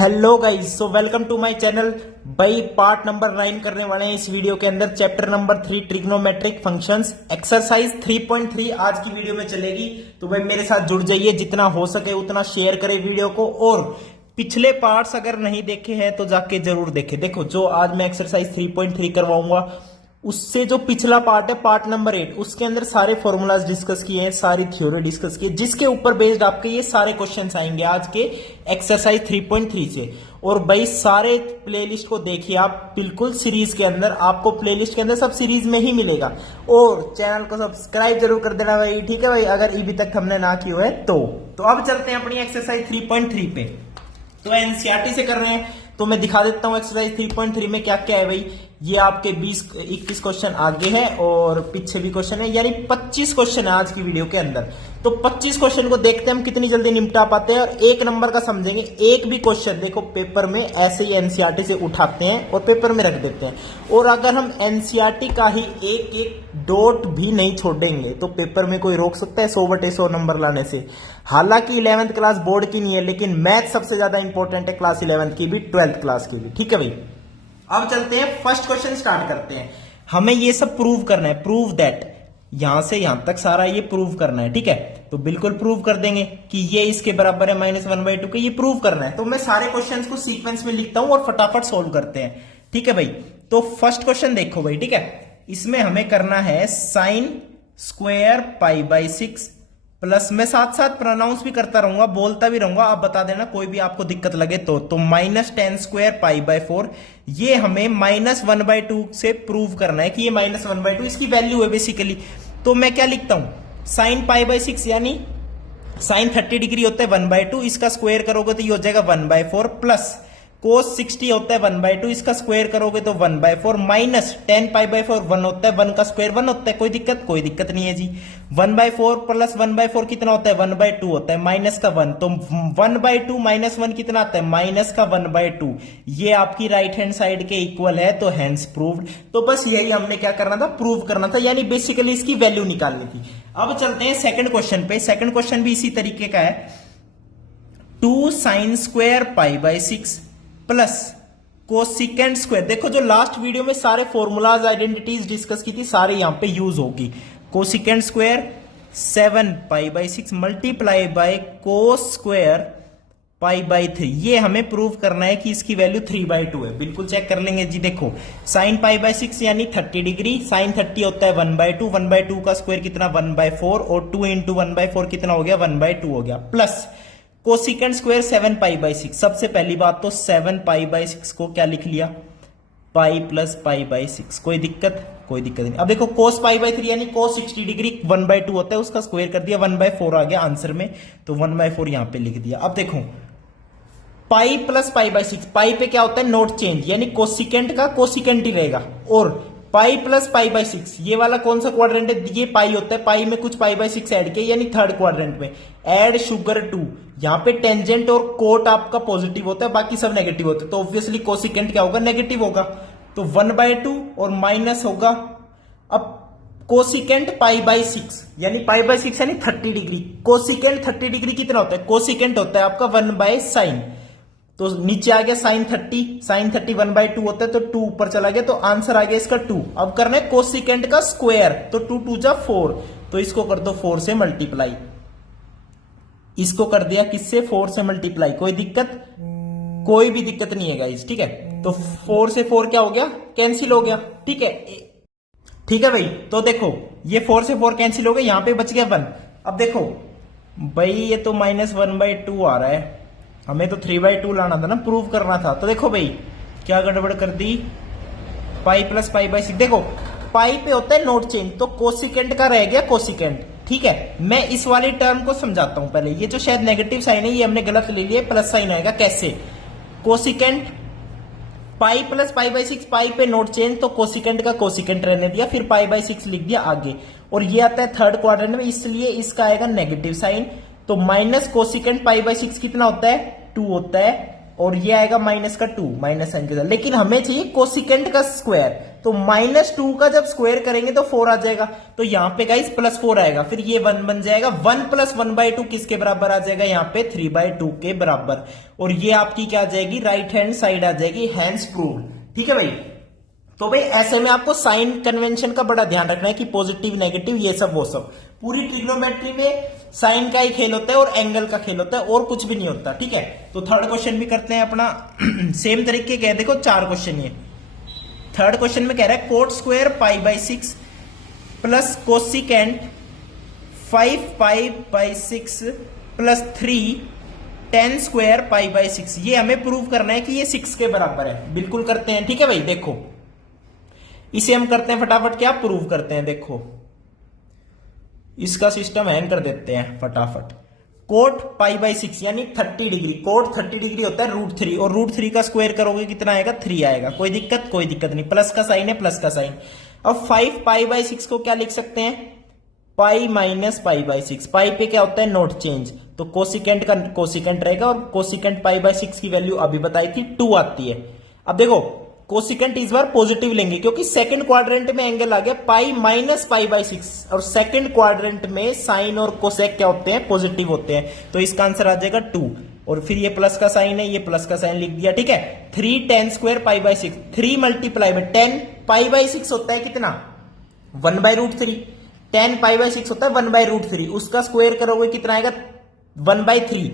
Hello guys, so welcome to my channel. भाई part number 9 करने वाले हैं इस वीडियो के अंदर। Chapter number 3 trigonometric functions exercise 3.3 आज की वीडियो में चलेगी। तो भाई मेरे साथ जुड़ जाइए, जितना हो सके उतना शेयर करें वीडियो को। और पिछले पार्ट्स अगर नहीं देखे हैं तो जाके जरूर देखें। देखो, जो आज मैं एक्सरसाइज 3.3 करवाऊंगा उससे जो पिछला पार्ट है, पार्ट नंबर 8, उसके अंदर सारे फॉर्मूलाज डिस्कस किए हैं, सारी थ्योरी डिस्कस की है, जिसके ऊपर बेस्ड आपके ये सारे क्वेश्चंस आएंगे आज के एक्सरसाइज 3.3 से। और भाई सारे प्लेलिस्ट को देखिए आप, बिल्कुल सीरीज के अंदर, आपको प्लेलिस्ट के अंदर सब सीरीज में ही मिलेगा। और चैनल को सब्सक्राइब जरूर कर देना भाई, ठीक है भाई, अगर अभी तक हमने ना की हुआ है तो अब चलते हैं अपनी एक्सरसाइज 3.3 पे। तो एनसीईआरटी से कर रहे हैं, तो मैं दिखा देता हूं एक्सरसाइज 3.3 में क्या क्या है भाई। ये आपके 20-21 क्वेश्चन आगे है और पीछे भी क्वेश्चन है, यानी 25 क्वेश्चन है आज की वीडियो के अंदर। तो 25 क्वेश्चन को देखते हैं हम कितनी जल्दी निपटा पाते हैं, और एक नंबर का समझेंगे। एक भी क्वेश्चन देखो पेपर में ऐसे ही एनसीईआरटी से उठाते हैं और पेपर में रख देते हैं। और अगर हम एनसीईआरटी का ही एक एक डॉट भी नहीं छोड़ेंगे तो पेपर में कोई रोक सकता है 100/100 नंबर लाने से। हालांकि 11th क्लास बोर्ड की नहीं है, लेकिन मैथ सबसे ज्यादा इंपॉर्टेंट है, क्लास 11th की भी, 12th क्लास की भी, ठीक है भाई। अब चलते हैं, फर्स्ट क्वेश्चन स्टार्ट करते हैं। हमें ये सब प्रूव करना है, प्रूव दैट, यहां से यहां तक सारा ये प्रूव करना है, ठीक है। तो बिल्कुल प्रूव कर देंगे कि ये इसके बराबर है -1/2 के, ये प्रूव करना है। तो मैं सारे क्वेश्चंस को सीक्वेंस में लिखता हूं और फटाफट सोल्व करते हैं, ठीक है भाई। तो फर्स्ट क्वेश्चन देखो भाई, ठीक है। इसमें हमें करना है sin स्क्वायर π/6 प्लस, मैं साथ साथ प्रोनाउंस भी करता रहूंगा, बोलता भी रहूंगा, आप बता देना कोई भी आपको दिक्कत लगे तो -10 स्क्वायर π/4। ये हमें -1/2 से प्रूव करना है कि ये -1/2 इसकी वैल्यू है बेसिकली। तो मैं क्या लिखता हूं, sin π/6 यानी sin 30 डिग्री होता है 1/2, इसका स्क्वायर करोगे तो ये हो जाएगा 1/4, प्लस cos 60 होता है 1/2, इसका स्क्वायर करोगे तो 1/4, माइनस 10 π/4 1 होता है, 1 का स्क्वायर 1 होता है, कोई दिक्कत नहीं है जी। 1/4 प्लस 1/4 कितना होता है, 1/2 होता है, माइनस का 1, तो 1/2 माइनस 1 कितना आता है, माइनस का 1/2। ये आपकी राइट हैंड साइड के इक्वल है, तो हैंस प्रूव्ड। तो बस यही हमने क्या करना था, प्रूव करना था, यानी बेसिकली इसकी वैल्यू निकालनी थी। अब चलते हैं सेकंड क्वेश्चन पे। सेकंड क्वेश्चन भी इसी तरीके का है, 2 sin square π/6 plus cosecant square. देखो, जो लास्ट वीडियो में सारे फॉर्मूलाज आइडेंटिटीज डिस्कस की थी, सारे यहां पे यूज होगी। Cosecant square 7 π/6 multiply by cos square π/3। ये हमें प्रूव करना है कि इसकी वैल्यू 3/2 है। बिल्कुल चेक कर लेंगे जी। देखो, साइन π/6 यानी 30 डिग्री, साइन 30 होता है 1/2, 1/2 का स्क्वायर कितना 1/4, और 2 × 1/4 कितना हो गया 1/2 हो गया, प्लस कोसिकेंट स्क्वायर 7 π/6। सबसे पहली बात तो 7 π/6 को क्या लिख लिया, पाई प्लस π/6। कोई दिक्कत नहीं। अब देखो, cos π/3 यानी cos 60 डिग्री 1/2 होता है, उसका स्क्वायर कर दिया, 1/4 आ गया आंसर में, तो 1/4 यहां पे लिख दिया। अब देखो, पाई प्लस π/6, पाई पे क्या होता है, नोट चेंज, यानी कोसिकेंट का कोसिकेंट ही रहेगा। और पाई प्लस π/6, ये वाला कौन सा क्वाड्रेंट है, ये पाई होता है, पाई में कुछ π/6 ऐड किया, यानी थर्ड क्वाड्रेंट में। ऐड शुगर 2, यहां पे टेंजेंट और कोट आपका पॉजिटिव होता है, बाकी सब नेगेटिव होते हैं, तो ऑब्वियसली कोसिकेंट क्या होगा, नेगेटिव होगा। तो 1/2 और माइनस होगा। अब कोसिकेंट π/6 यानी π/6 यानी 30 डिग्री, कोसिकेंट 30 डिग्री कितना होता है, कोसिकेंट होता है आपका 1/sin। तो नीचे आ गया साइन 30 1/2 होता है, तो 2 ऊपर चला गया, तो आंसर आ गया इसका 2। अब करना है कोसिकेंट का स्क्वायर, तो 2 × 2 = 4, तो इसको कर दो 4 से मल्टीप्लाई। इसको कर दिया किससे, 4 से मल्टीप्लाई। कोई भी दिक्कत नहीं है गाइस, ठीक है। तो 4 से 4 क्या हो गया, कैंसिल हो गया, ठीक है भाई। तो देखो, ये 4 से 4 कैंसिल हो गया, यहां पे बच गया 1। अब देखो भाई, ये तो -1/2 आ रहा है, हमें तो 3/2 लाना था ना, प्रूव करना था। तो देखो भाई, क्या गड़बड़ कर दी, पाई प्लस π/6। देखो, पाई पे होता है नोट चेंज, तो कोसिकेंट का रह गया कोसिकेंट, ठीक है। मैं इस वाली टर्म को समझाता हूं पहले। ये जो शायद नेगेटिव साइन है, ये हमने गलत ले लिया, प्लस साइन आएगा। कैसे, कोसिकेंट पाई प्लस π/6, पाई पे नोट चेंज, तो कोसिकेंट का कोसिकेंट रहने दिया, फिर π/6 लिख दिया आगे, और ये आता है थर्ड क्वाड्रेंट में, इसलिए इसका आएगा नेगेटिव साइन। तो माइनस कोसिकेंट π/6 कितना होता है, 2 होता है, और ये आएगा माइनस का 2, माइनस साइन के साथ। लेकिन हमें चाहिए कोसिकेंट का स्क्वायर, तो -2 का जब स्क्वायर करेंगे तो 4 आ जाएगा, तो यहाँ पे गाइस +4 आएगा, फिर ये 1 बन जाएगा। 1 + 1/2 किसके बराबर आ जाएगा, यहाँ पे 3/2 के बराबर। और ये आपकी क्या आ जाएगी, राइट हैंड साइड आ जाएगी, हैंस प्रूव्ड। ठीक है भाई। तो भाई ऐसे में आपको साइन कन्वेंशन का बड़ा ध्यान रखना है कि पॉजिटिव नेगेटिव ये सब वो सब। पूरी ट्रिग्नोमेट्री में साइन का ही खेल होता है और एंगल का खेल होता है, और कुछ भी नहीं होता। ठीक है, तो थर्ड क्वेश्चन भी करते हैं अपना सेम तरीके के। देखो 4 क्वेश्चन ये। थर्ड क्वेश्चन में कह रहा है cot square π/6 plus cosecant 5π/6 plus 3 tan square π/6। ये हमें प्रूव करना है कि ये 6 के बराबर है। बिल्कुल करते हैं। ठीक है भाई, देखो इसे हम करते हैं फटाफट, क्या प्रूव करते हैं। देखो इसका सिस्टम हैंग कर देते हैं फटाफट। कोट π/6 यानी 30 डिग्री, कोट 30 डिग्री होता है √3, और √3 का स्क्वायर करोगे कितना आएगा, 3 आएगा। कोई दिक्कत, कोई दिक्कत नहीं, प्लस का साइन है, प्लस का साइन। अब 5π/6 को क्या लिख सकते हैं, पाई माइनस π/6। पाई पे क्या होता है, नोट चेंज, तो कोसिकेंट का कोसिकेंट रहेगा, और कोसिकेंट π/6 की वैल्यू अभी बताई थी 2 आती है। अब देखो कोसिकेंट इस बार पॉजिटिव लेंगे क्योंकि सेकंड क्वाड्रेंट में एंगल आ गया पाई माइनस π/6, और सेकंड क्वाड्रेंट में साइन और कोसेक क्या होते हैं, पॉजिटिव होते हैं, तो इसका आंसर आ जाएगा 2। और फिर ये प्लस का साइन है, ये प्लस का साइन लिख दिया। ठीक है, 3 tan स्क्वायर π/6, 3 मल्टीप्लाई में 10 π/6 होता है कितना, 1/√3। 10 π/6 होता है 1/√3, उसका स्क्वायर करोगे कितना आएगा, 1/3,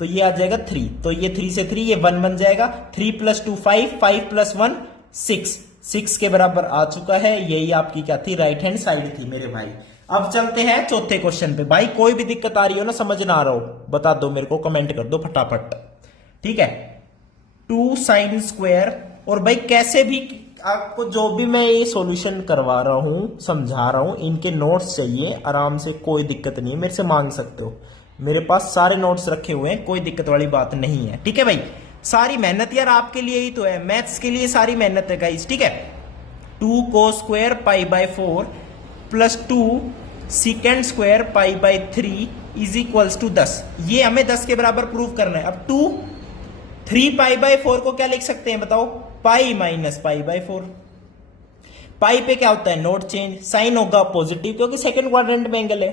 तो ये आ जाएगा 3। तो ये 3 से 3 ये 1 बन जाएगा। 3 + 2 5, 5 + 1 6, 6 के बराबर आ चुका है। यही आपकी क्या थी, राइट हैंड साइड थी मेरे भाई। अब चलते हैं चौथे क्वेश्चन पे। भाई कोई भी दिक्कत आ रही हो ना, समझ ना आ रहा हो, बता दो मेरे को, कमेंट कर दो फटाफट। ठीक है, 2 sin स्क्वायर, और भाई कैसे भी आपको जो भी मैं ये सॉल्यूशन करवा रहा हूं, समझा रहा हूं, इनके नोट्स चाहिए आराम से, कोई दिक्कत नहीं है, मेरे से मांग सकते हो, मेरे पास सारे नोट्स रखे हुए हैं, कोई दिक्कत वाली बात नहीं है। ठीक है भाई, सारी मेहनत यार आपके लिए ही तो है, मैथ्स के लिए सारी मेहनत है गाइस। ठीक है, 2 cos square π/4 plus 2 secant square π/3 is equals to 10। ये हमें 10 के बराबर प्रूव करना है। अब 3 π/4 को क्या लिख सकते हैं बताओ, पाई माइनस π/4। पाई पे क्या होता है, नोट चेंज, साइन होगा पॉजिटिव क्योंकि सेकंड क्वाड्रेंट में एंगल है,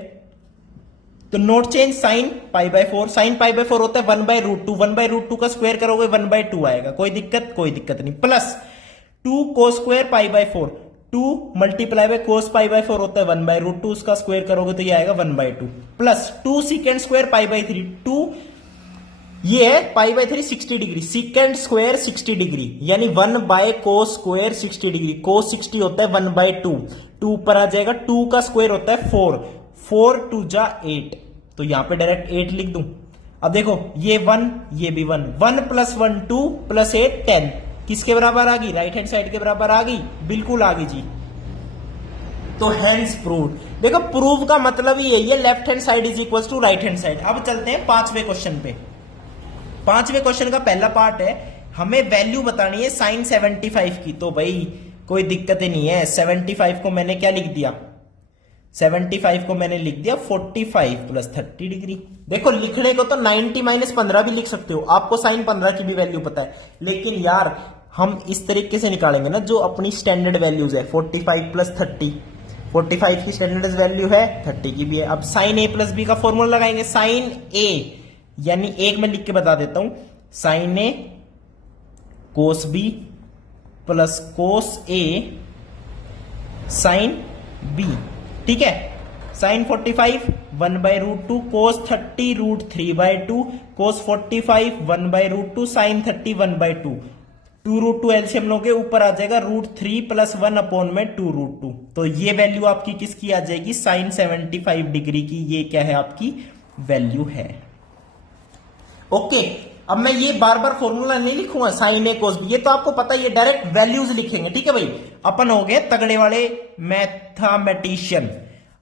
तो नोट चेंज साइन π/4। साइन π/4 होता है 1/√2, 1/√2 का स्क्वायर करोगे 1/2 आएगा। कोई दिक्कत, कोई दिक्कत नहीं। Plus 2 cos square π/4, 2 multiply by cos π/4 होता है 1/√2, उसका स्क्वायर करोगे तो ये आएगा 1/2। प्लस 2 secant स्क्वायर π/3, 2 ये है π/3 60 डिग्री, secant स्क्वायर 60 डिग्री यानी 1/cos स्क्वायर 60 डिग्री। cos 60 होता है 1/2, 2 पर आ जाएगा, 2 का स्क्वायर होता है 4, 4 2 जा 8, तो यहां पे डायरेक्ट 8 लिख दूं। अब देखो ये 1, ये भी 1, 1 + 1 2 + 8 10, किसके बराबर आ गई, राइट हैंड साइड के बराबर आ गई, बिल्कुल आ गई जी। तो हैंस प्रूव्ड। देखो प्रूव का मतलब ही यही है, left hand side is equal to right hand side. अब चलते हैं 5वें क्वेश्चन पे। 5वें क्वेश्चन का पहला पार्ट है, हमें वैल्यू बतानी है साइन 75 की। तो भाई कोई दिक्कत ही नहीं है, 75 को मैंने क्या लिख दिया, 75 को मैंने लिख दिया 45 + 30 डिग्री। देखो लिखने को तो 90 - 15 भी लिख सकते हो, आपको साइन 15 की भी वैल्यू पता है, लेकिन यार हम इस तरीके से निकालेंगे ना जो अपनी स्टैंडर्ड वैल्यूज है। 45 + 30, 45 की स्टैंडर्ड वैल्यू है, 30 की भी है। अब साइन A + B का फॉर्मूला लगाएंगे। साइन A यानी एक मैं लिख के बता देता हूं, sine A cos B + cos A sine B। ठीक है, sine 45 1/√2, cos 30 √3/2, cos 45 1/√2, sine 30 1/2, 2√2 LCM लोगे ऊपर आ जाएगा √3 + 1 / 2√2। तो ये वैल्यू आपकी किसकी आ जाएगी, साइन 75 डिग्री की, ये क्या है आपकी वैल्यू है। ओके, अब मैं ये बार बार फॉर्मूला नहीं लिखूंगा साइन A cos B, ये तो आपको पता है, ये डायरेक्ट वैल्यूज लिखेंगे। ठीक है भाई, अपन हो गए तगड़े वाले मैथमेटिशियन।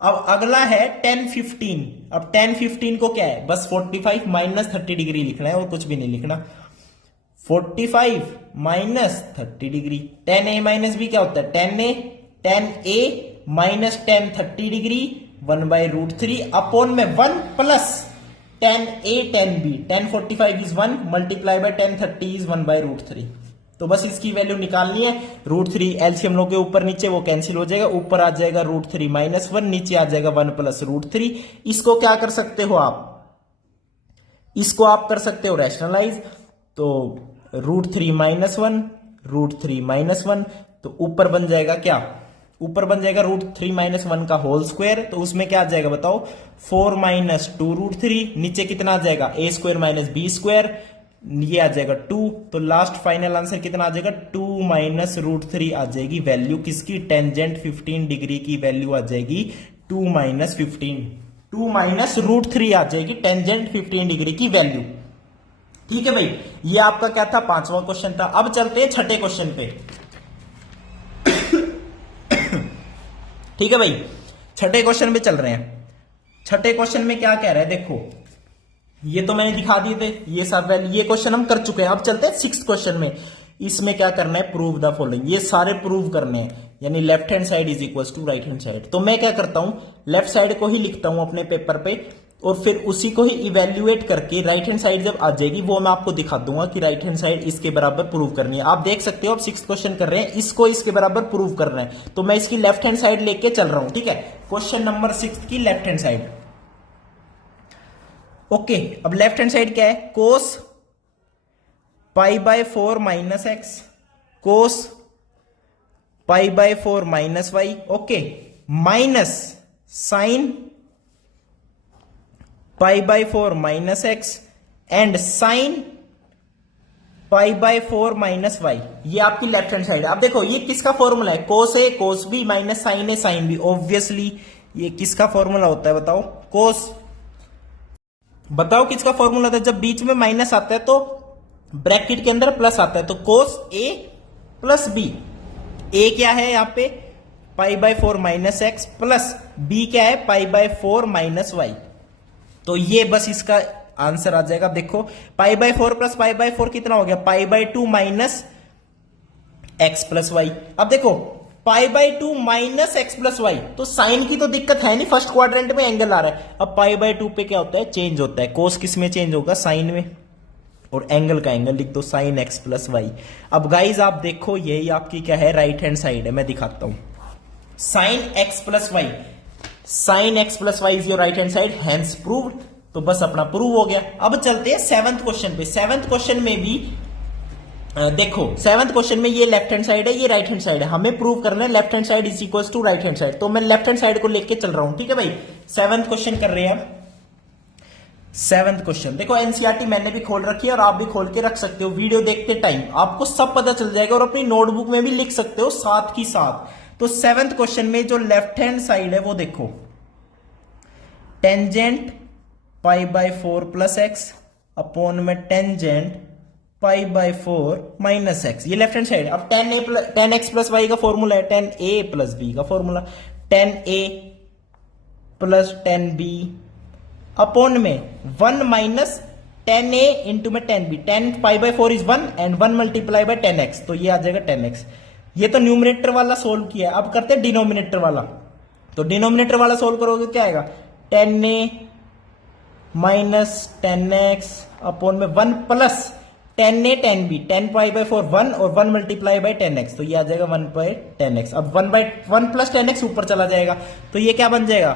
अब अगला है tan 15। अब tan 15 को क्या है, बस 45 - 30 डिग्री लिखना है और कुछ भी नहीं लिखना। 45 - 30 डिग्री, tan A - B क्या होता है, tan A - tan 30 degree 1/√3 upon में 1 + tan A tan B, tan 45 is 1 multiply by tan 30 is 1 by √3। तो बस इसकी वैल्यू निकालनी है। √3 एलसीएम लोगे ऊपर नीचे वो कैंसिल हो जाएगा, ऊपर आ जाएगा √3 -1, नीचे आ जाएगा 1 + √3। इसको क्या कर सकते हो आप, इसको आप कर सकते हो रैशनलाइज। तो √3 -1 √3 -1, तो ऊपर बन जाएगा क्या, ऊपर बन जाएगा √3 -1 का होल स्क्वायर। तो उसमें क्या आ जाएगा बताओ, 4 - 2 √3। नीचे कितना आ जाएगा, a² - b², ये आ जाएगा 2। तो लास्ट फाइनल आंसर कितना आ जाएगा, 2 - √3 आ जाएगी वैल्यू किसकी, टेंजेंट 15 डिग्री की वैल्यू आ जाएगी 2 - 15, 2 - √3 आ जाएगी टेंजेंट 15 डिग्री की वैल्यू। ठीक है भाई, ये आपका क्या था, 5वां क्वेश्चन था। अब चलते हैं छठे क्वेश्चन पे। ठीक है भाई, छठे क्वेश्चन पे चल रहे हैं। छठे क्वेश्चन में क्या कह रहा है, देखो ये तो मैंने दिखा दिए थे, ये सब वैल्यू, ये क्वेश्चन हम कर चुके हैं। अब चलते हैं 6th क्वेश्चन में। इसमें क्या करना है, प्रूव द फॉलोइंग, ये सारे प्रूव करने हैं, यानी left hand side is equal to right hand side. तो मैं क्या करता हूं, लेफ्ट साइड को ही लिखता हूं अपने पेपर पे, और फिर उसी को ही इवेल्युएट करके राइट हैंड साइड जब आ जाएगी वो मैं आपको दिखा दूंगा कि राइट हैंड साइड इसके बराबर प्रूव करनी है। आप देख सकते हो, अब 6th क्वेश्चन कर रहे हैं, इसको इसके बराबर प्रूव करना है, तो मैं इसकी लेफ्ट हैंड साइड लेके चल रहा हूं। ठीक है, क्वेश्चन नंबर 6 की लेफ्ट हैंड साइड। ओके, अब लेफ्ट हैंड साइड क्या है, cos π/4 - x, cos π/4 - y, okay, minus sine π/4 - x and sine π/4 - y। ये आपकी लेफ्ट हैंड साइड है। अब देखो ये किसका फॉर्मूला है, कोस ए कोस बी माइनस साइन ए साइन बी। ऑब्वियसली ये किसका फॉर्मूला होता है बताओ, कोस, बताओ किसका फॉर्मूला था, जब बीच में माइनस आता है तो ब्रैकेट के अंदर प्लस आता है, तो कोस ए प्लस बी। ए क्या है यहाँ पे, π/4 - x, प्लस बी क्या है, π/4 - y। तो ये बस इसका आंसर आ जाएगा। देखो π/4 प्लस π/4 कितना हो गया, π/2 माइनस x प्लस वाई। अब देखो π/2 माइनस एक्स प्लस वाई, तो साइन की तो दिक्कत है नहीं, फर्स्ट क्वाड्रेंट में एंगल आ रहा है। अब π/2 पे क्या होता है, चेंज होता है, कोस किस में चेंज होगा, साइन में, और एंगल का एंगल लिख दो साइन एक्स प्लस वाई। अब गाइज आप देखो यही आपकी क्या है, राइट हैंड साइड है, मैं दिखाता हूं, sine x plus y, sine x plus y is your right hand side, hence proved. तो बस अपना प्रूव हो गया। अब चलते हैं 7th क्वेश्चन पे। 7th क्वेश्चन में भी देखो, 7th क्वेश्चन में ये लेफ्ट हैंड साइड है, ये राइट हैंड साइड है, हमें प्रूव करना है left hand side is equal to right hand side. तो मैं लेफ्ट हैंड साइड को लेके चल रहा हूं। ठीक है भाई, 7th क्वेश्चन कर रहे हैं। 7th क्वेश्चन देखो, एनसीईआरटी मैंने भी खोल रखी है और आप भी खोल के रख सकते हो, वीडियो देखते टाइम आपको सब पता चल जाएगा, और अपनी नोटबुक में भी लिख सकते हो साथ ही साथ। तो 7th क्वेश्चन में जो लेफ्ट हैंड साइड है वो देखो, टेंजेंट π/4 प्लस एक्स अपॉन में टेंजेंट π/4 माइनस एक्स, ये लेफ्ट हैंड साइड। अब tan x प्लस वाई का फॉर्मूला है tan a प्लस b का formula, tan a plus tan b upon में 1 माइनस tan a इंटू में tan b, tan π/4 is 1 and 1 multiply by tan x, तो ये आ जाएगा tan x। ये तो न्यूमिनेटर वाला सोल्व किया है, अब करते हैं डिनोमिनेटर वाला। तो डिनोमिनेटर वाला सोल्व करोगे क्या आएगा, tan a minus tan x upon में 1 plus tan a tan b, tan π/4 1 और 1 मल्टीप्लाई बाय tan x, तो ये आ जाएगा 1 बाय tan x। अब 1 प्लस tan x ऊपर चला जाएगा, तो ये क्या बन जाएगा,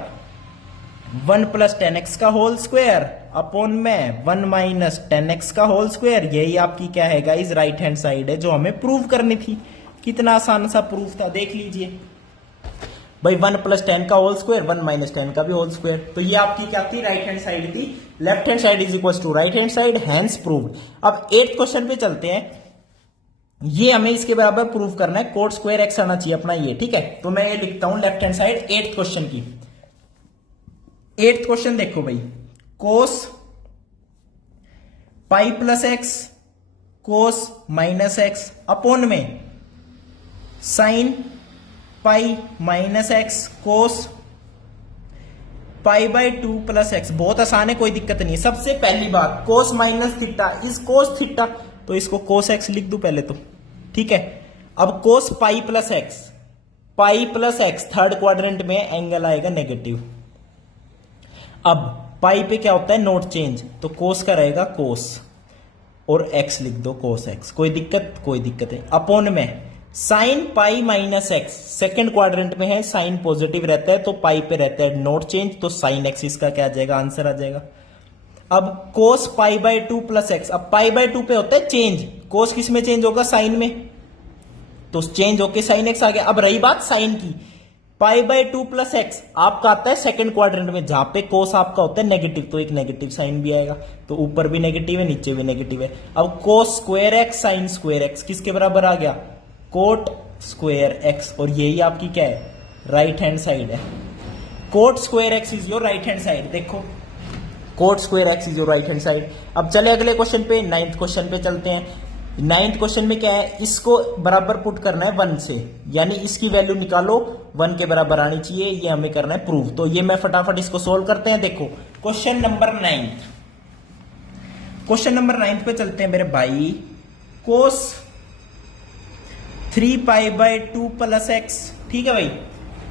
1 प्लस tan x का होल स्क्वायर अपॉन में 1 माइनस tan x का होल स्क्वायर। यही आपकी क्या है गाइस, राइट हैंड साइड है जो हमें प्रूव करनी थी। कितना आसान सा प्रूफ था, देख लीजिए भाई, 1 प्लस 10 का होल स्क्वायर, 1 माइनस 10 का भी होल स्क्वायर। तो ये आपकी क्या थी, राइट हैंड साइड थी। Left hand side is equal to right hand side, hence proved. अब 8th क्वेश्चन पे चलते हैं। ये हमें इसके बराबर प्रूव करना है, कोट स्क्वायर एक्स आना चाहिए अपना ये। ठीक है, तो मैं ये लिखता हूं left hand side 8th question की। 8th क्वेश्चन देखो भाई, cos pi plus x cos minus x upon में sine pi minus x cos π/2 plus x. बहुत आसान है, कोई दिक्कत नहीं है। सबसे पहली बात, कोस minus theta is cos theta, तो इसको कोस एक्स लिख दूं पहले तो। ठीक है, अब cos pi plus x, pi plus x third quadrant में एंगल आएगा नेगेटिव। अब पाई पे क्या होता है नोट चेंज, तो कोस का रहेगा कोस और एक्स लिख दो कोस एक्स, कोई दिक्कत, कोई दिक्कत है। अपॉन में sine pi minus x, second quadrant में है, साइन पॉजिटिव रहता है तो पाई पे रहता है नोट चेंज, तो साइन एक्स इसका क्या आ जाएगा, आंसर आ जाएगा। अब cos pi by 2 plus x, अब पाई बाय 2 पे होता है चेंज, कोस किस में चेंज होगा, साइन में, तो चेंज होके साइन एक्स आ गया। अब रही बात साइन की, पाई बाय 2 प्लस एक्स आपका आता है सेकंड क्वाड्रेंट में, जहां पे कोस आपका होता है नेगेटिव, तो एक नेगेटिव साइन भी आएगा, तो ऊपर भी नेगेटिव है नीचे भी नेगेटिव है। अब कोस square x sign square x किसके बराबर आ गया, कोट स्क्वायर एक्स, और यही आपकी क्या है, राइट हैंड साइड है। Cot square x is your right hand side, देखो cot square x is your right hand side. अब चले अगले क्वेश्चन पे, 9th क्वेश्चन पे चलते हैं। 9th क्वेश्चन में क्या है, इसको बराबर पुट करना है 1 से, यानी इसकी वैल्यू निकालो 1 के बराबर आनी चाहिए, ये हमें करना है प्रूव। तो ये मैं फटाफट इसको सोल्व करते हैं। देखो क्वेश्चन नंबर 9, क्वेश्चन नंबर 9 पे चलते हैं मेरे भाई। कोस 3 पाई बाय 2 प्लस एक्स, ठीक है भाई।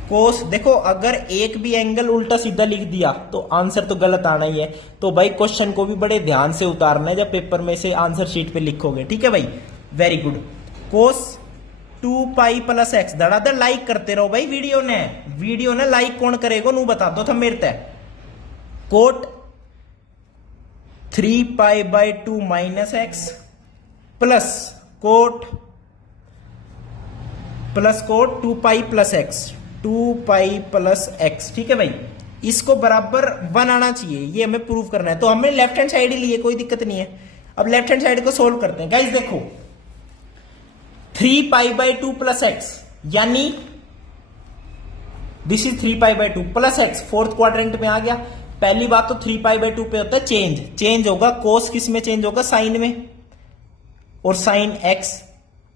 कोस देखो अगर एक भी एंगल उल्टा सीधा लिख दिया तो आंसर तो गलत आना ही है, तो भाई क्वेश्चन को भी बड़े ध्यान से उतारना है जब पेपर में से आंसर शीट पे लिखोगे, ठीक है भाई, वेरी गुड। कोस 2 पाई प्लस एक्स, धड़ाधड़ लाइक करते रहो भाई, वीडियो ने लाइक कौन करेगा नू बता दो थम मेरे तय। Cot 3 pi by 2 minus x plus cot 2 pi plus x, 2 pi plus x, ठीक है भाई। इसको बराबर 1 आना चाहिए, ये हमें प्रूव करना है, तो हमने लेफ्ट हैंड साइड ही ली है, कोई दिक्कत नहीं है। अब लेफ्ट हैंड साइड को सोल्व करते हैं गाइस। देखो 3 पाई बाय 2 प्लस एक्स, यानी this is 3 pi by 2 plus x, fourth quadrant में आ गया। पहली बात तो 3 पाई बाय 2 पे होता है चेंज होगा, कोस किस में चेंज होगा, साइन में, और साइन एक्स।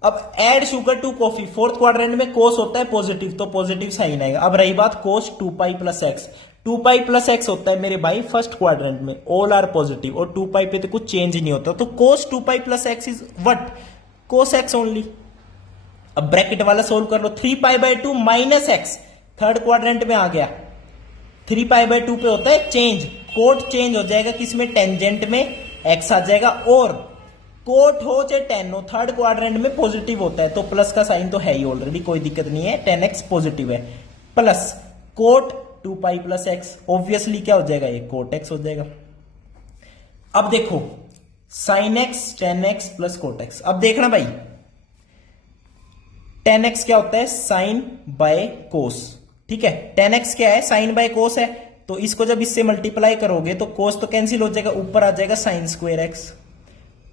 अब add sugar to coffee, fourth quadrant में कोस होता है पॉजिटिव, तो पॉजिटिव साइन आएगा। अब रही बात कोस 2 pi plus x, 2 pi plus x होता है मेरे भाई फर्स्ट क्वाड्रेंट में, ऑल आर पॉजिटिव, और 2 पाई पे तो कुछ चेंज नहीं होता, तो कोस 2 pi plus x is what, cos x only. अब ब्रैकेट वाला सोल्व कर लो, 3 pi by 2 minus x, third quadrant में आ गया, 3 पाई बाय 2 पे होता है चेंज, कोट चेंज हो जाएगा किसमें, टेंजेंट में, एक्स आ जाएगा, और कोट हो चाहे टेन हो थर्ड क्वाड्रेंट में पॉजिटिव होता है, तो प्लस का साइन तो है ही ऑलरेडी, कोई दिक्कत नहीं है, 10x पॉजिटिव है, plus cot 2 pi plus x, obviously क्या हो जाएगा, ये कोट एक्स हो जाएगा। अब देखो sine x 10x plus cot x, अब देखना भाई 10x क्या होता है, साइन बाय कोस, ठीक है, 10x क्या है, साइन बाय कोस है, तो इसको जब इससे मल्टीप्लाई करोगे तो कोस तो कैंसिल हो जाएगा, ऊपर आ जाएगा साइन स्क्वायर एक्स,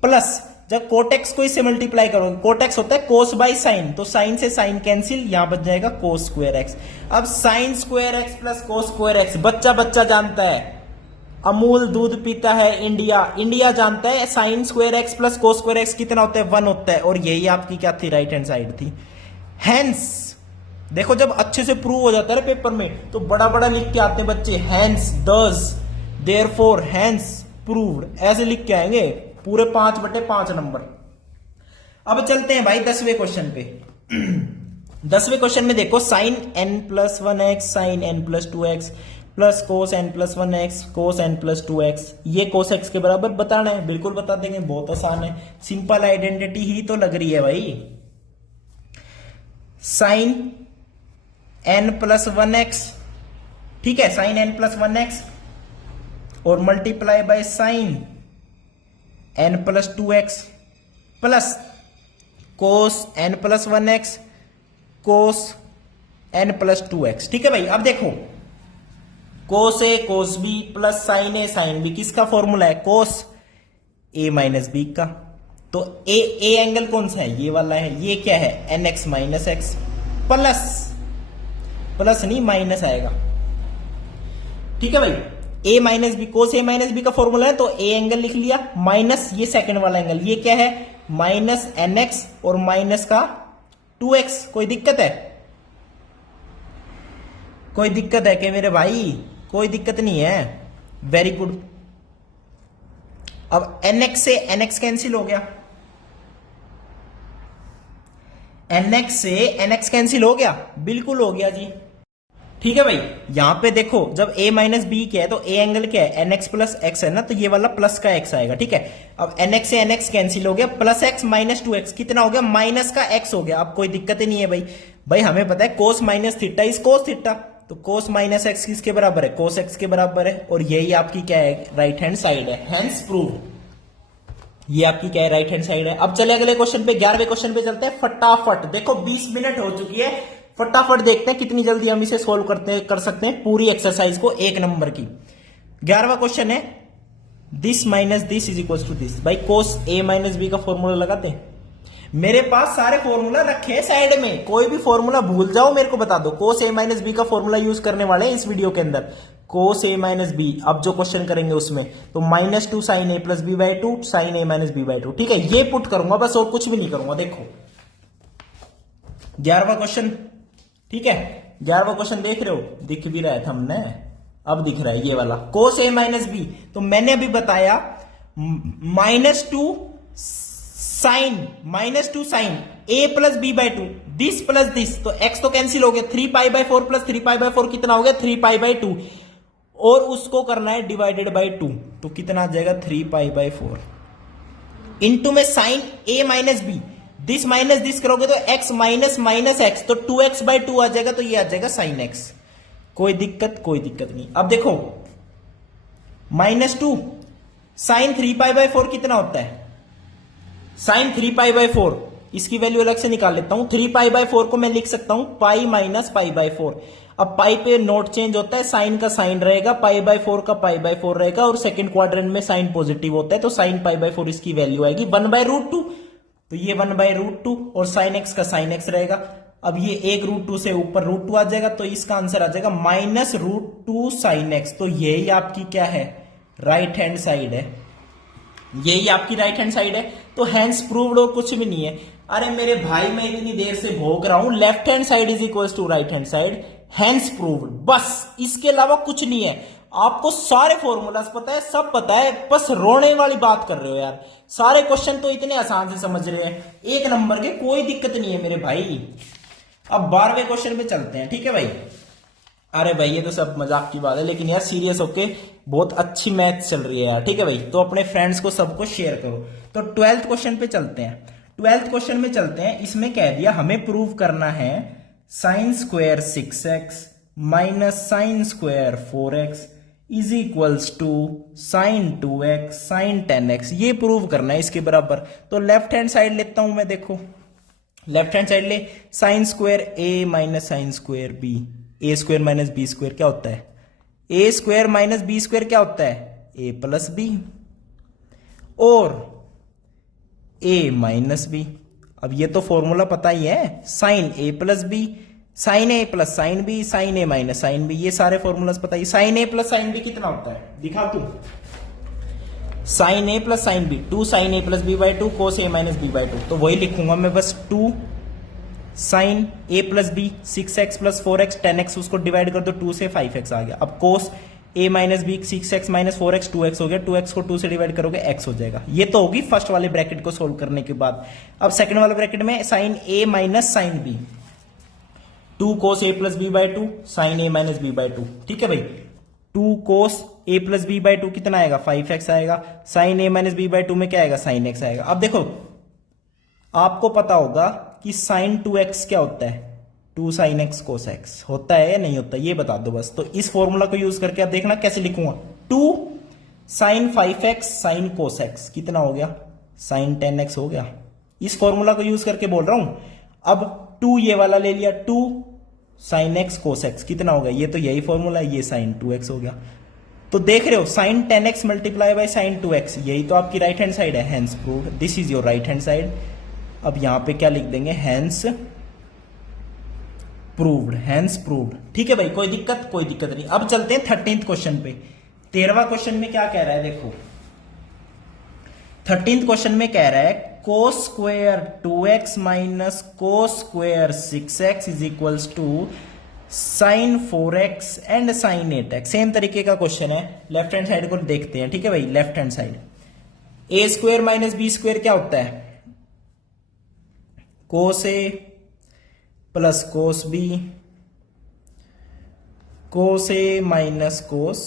प्लस जब कोटेक्स को इससे मल्टीप्लाई करोगे, कोटेक्स होता है कोस बाय साइन, तो साइन से साइन कैंसिल, यहां बच जाएगा कोस स्क्वायर एक्स। अब sign square x plus cos square x, बच्चा जानता है, अमूल दूध पीता है इंडिया जानता है, sine square x plus cos square x कितना होता है, 1 होता है, और यही आपकी क्या थी, राइट हैंड साइड थी। हैंस देखो जब अच्छे से प्रूव हो जाता है पेपर में तो बड़ा लिख के आते हैं बच्चे, हैंस दस देयरफॉर हैंस प्रूव्ड, ऐसे लिख के आएंगे पूरे 5/5 नंबर। अब चलते हैं भाई 10वें क्वेश्चन पे। 10वें क्वेश्चन में देखो sine n plus 1x sine n plus 2x plus cos n plus 1x cos n plus 2x, ये कोस x के बराबर बताना है, बिल्कुल बता देंगे, बहुत आसान है, सिंपल आइडेंटिटी ही तो लग रही है भाई। साइन n प्लस 1x, ठीक है, साइन n प्लस 1x और multiply by sign n plus 2x plus cos n plus 1x cos n plus 2x, ठीक है भाई। अब देखो कोस ए कोस बी प्लस साइन ए साइन बी, किसका फॉर्मूला है, कोस ए माइनस बी का, तो ए एंगल कौन सा है, ये वाला है, ये क्या है, nx माइनस एक्स, प्लस नहीं माइनस आएगा, ठीक है भाई। ए minus B, cos A minus B का फॉर्मूला है, तो ए एंगल लिख लिया, माइनस ये सेकंड वाला एंगल, ये क्या है, माइनस nx और माइनस का 2x, कोई दिक्कत है, कोई दिक्कत है क्या मेरे भाई, कोई दिक्कत नहीं है, वेरी गुड। अब nx से nx कैंसिल हो गया, nx से nx कैंसिल हो गया, बिल्कुल हो गया जी, ठीक है भाई। यहां पे देखो जब a माइनस बी क्या है तो a एंगल क्या है, nx प्लस x है ना, तो ये वाला प्लस का x आएगा। ठीक है, अब nx से nx कैंसिल हो गया, प्लस x माइनस 2x कितना हो गया, माइनस का x हो गया। अब कोई दिक्कत ही नहीं है भाई हमें पता है कोस minus theta is cos theta, तो कोस माइनस एक्स किसके बराबर है, कोस एक्स के बराबर है, और यही आपकी क्या है, राइट हैंड साइड है, हेंस प्रूव। ये आपकी क्या है, राइट हैंड साइड है। अब चले अगले क्वेश्चन पे, 11वें क्वेश्चन पे चलते हैं फटाफट। देखो 20 मिनट हो चुकी है, फटाफट देखते हैं कितनी जल्दी हम इसे सोल्व कर सकते हैं पूरी एक्सरसाइज को, 1 नंबर की। 11वां क्वेश्चन है this minus this is equal to this. भाई कोस ए माइनस बी का फॉर्मूला लगाते हैं। मेरे पास सारे फॉर्मूला रखे हैं साइड में, कोई भी फॉर्मूला भूल जाओ मेरे को बता दो। कोस ए माइनस बी का फॉर्मूला यूज करने वाले हैं इस वीडियो के अंदर, कोस ए माइनस बी। अब जो क्वेश्चन करेंगे उसमें तो -2 sine A plus B by 2 sine A minus B by 2। ठीक है, ये पुट करूंगा बस, और कुछ भी नहीं करूंगा। देखो 11वां क्वेश्चन, ठीक है 11वां क्वेश्चन देख रहे हो, दिख भी रहा है हमने, अब दिख रहा है ये वाला कोस ए माइनस बी। तो मैंने अभी बताया -2 sine A plus B by 2 this plus this, तो x तो कैंसिल हो गया, 3 pi by 4 plus 3 pi by 4 कितना हो गया, 3 पाई बाई 2, और उसको करना है डिवाइडेड बाई 2, तो कितना आ जाएगा 3 पाई बाई 4 इंटू में sine A minus B, this minus this करोगे तो x माइनस माइनस एक्स, तो 2x बाई 2 आ जाएगा, तो ये आ जाएगा साइन x। कोई दिक्कत नहीं। अब देखो -2 साइन 3 पाई बाई 4 कितना होता है, साइन 3 पाई बाई 4, इसकी वैल्यू अलग से निकाल लेता हूं। 3 पाई बाई 4 को मैं लिख सकता हूं पाई माइनस पाई बाई 4। अब पाई पे नोट चेंज होता है, साइन का साइन रहेगा, पाई बाई 4 का पाई बाई 4 रहेगा, और सेकंड क्वाड्रेंट में साइन पॉजिटिव होता है, तो साइन पाई बाई 4 इसकी वैल्यू आएगी 1/√2, तो ये 1/√2, और साइन एक्स का साइन एक्स रहेगा। अब ये 1√2 से ऊपर √2 आ जाएगा, तो इसका आंसर आ जाएगा -√2 साइन एक्स। तो यही आपकी क्या है, राइट हैंड साइड है, यही आपकी राइट हैंड साइड है। तो हैंड्स प्रूव्ड, और कुछ भी नहीं है। अरे मेरे भाई मैं इतनी देर से भोग रहा हूं, left hand side is equal to right hand side, hence proved, बस इसके अलावा कुछ नहीं है। आपको सारे फॉर्मूलाज पता है, सब पता है, बस रोने वाली बात कर रहे हो यार। सारे क्वेश्चन तो इतने आसान से समझ रहे हैं, 1 नंबर के, कोई दिक्कत नहीं है मेरे भाई। अब 12वें क्वेश्चन पे चलते हैं, ठीक है भाई। अरे भाई ये तो सब मजाक की बात है, लेकिन यार सीरियस होके बहुत अच्छी मैथ चल रही है यार, ठीक है भाई। तो अपने फ्रेंड्स को सबको शेयर करो। तो 12th क्वेश्चन पे चलते हैं, 12th क्वेश्चन में चलते हैं। इसमें कह दिया हमें प्रूव करना है sine square 6x minus sine square 4x is equals to sine 2x sine 10x, ये प्रूव करना है इसके बराबर। तो लेफ्ट हैंड साइड लेता हूं मैं, देखो लेफ्ट हैंड साइड ले, sine square a minus sine square b, A square minus B square क्या होता है, A square minus B square क्या होता है, ए प्लस बी, और ए माइनस बी। अब ये तो फॉर्मूला पता ही है, sine A plus B, sine A plus sine B, sine A minus sine B, ये सारे फॉर्मूलाज पता ही। Sine A plus sine B कितना होता है, दिखा तू, sine A plus sine B 2 sine A plus B by 2 cos A minus B by 2, तो वही लिखूंगा मैं बस 2 sine A plus B 6x plus 4x 10x, उसको डिवाइड कर दो 2 से 5x आ गया। अब cos A minus B 6x minus 4x 2x हो गया, 2x को 2 से डिवाइड करोगे x हो जाएगा। ये तो होगी फर्स्ट वाले ब्रैकेट को सोल्व करने के बाद। अब सेकंड वाले ब्रैकेट में sine A minus sine B 2 cos A plus B by 2 sine A minus B by 2, ठीक है भाई। 2 cos A plus B by 2 कितना आएगा, 5x आएगा, sine A minus B by 2 में क्या आएगा, साइन x आएगा। अब देखो आपको पता होगा कि साइन 2x क्या होता है, 2 साइन x कोस x होता है या नहीं होता, ये बता दो बस। तो इस फॉर्मूला को यूज करके आप देखना कैसे लिखूंगा, 2 sign 5x sine cos x कितना हो गया, साइन 10x हो गया। इस फॉर्मूला को यूज करके बोल रहा हूं। अब 2 ये वाला ले लिया, 2 साइन x कोस x कितना हो गया, ये तो यही फॉर्मूला है, ये साइन 2x हो गया। तो देख रहे हो sign 10x multiply by sign 2x, यही तो आपकी राइट हैंड साइड है, hence proved, this is your right hand side. अब यहां पे क्या लिख देंगे, हैंस प्रूव्ड, हैंस प्रूव्ड, ठीक है भाई, कोई दिक्कत नहीं। अब चलते हैं 13th क्वेश्चन पे। 13वां क्वेश्चन में क्या कह रहा है, देखो 13th क्वेश्चन में कह रहा है cos square 2x minus cos square 6x is equals to sine 4x and sine 8x। Same तरीके का क्वेश्चन है, लेफ्ट हैंड साइड को देखते हैं, ठीक है भाई। लेफ्ट हैंड साइड ए स्क्वायर माइनस बी स्क्वायर क्या होता है, cos A plus cos B cos A minus cos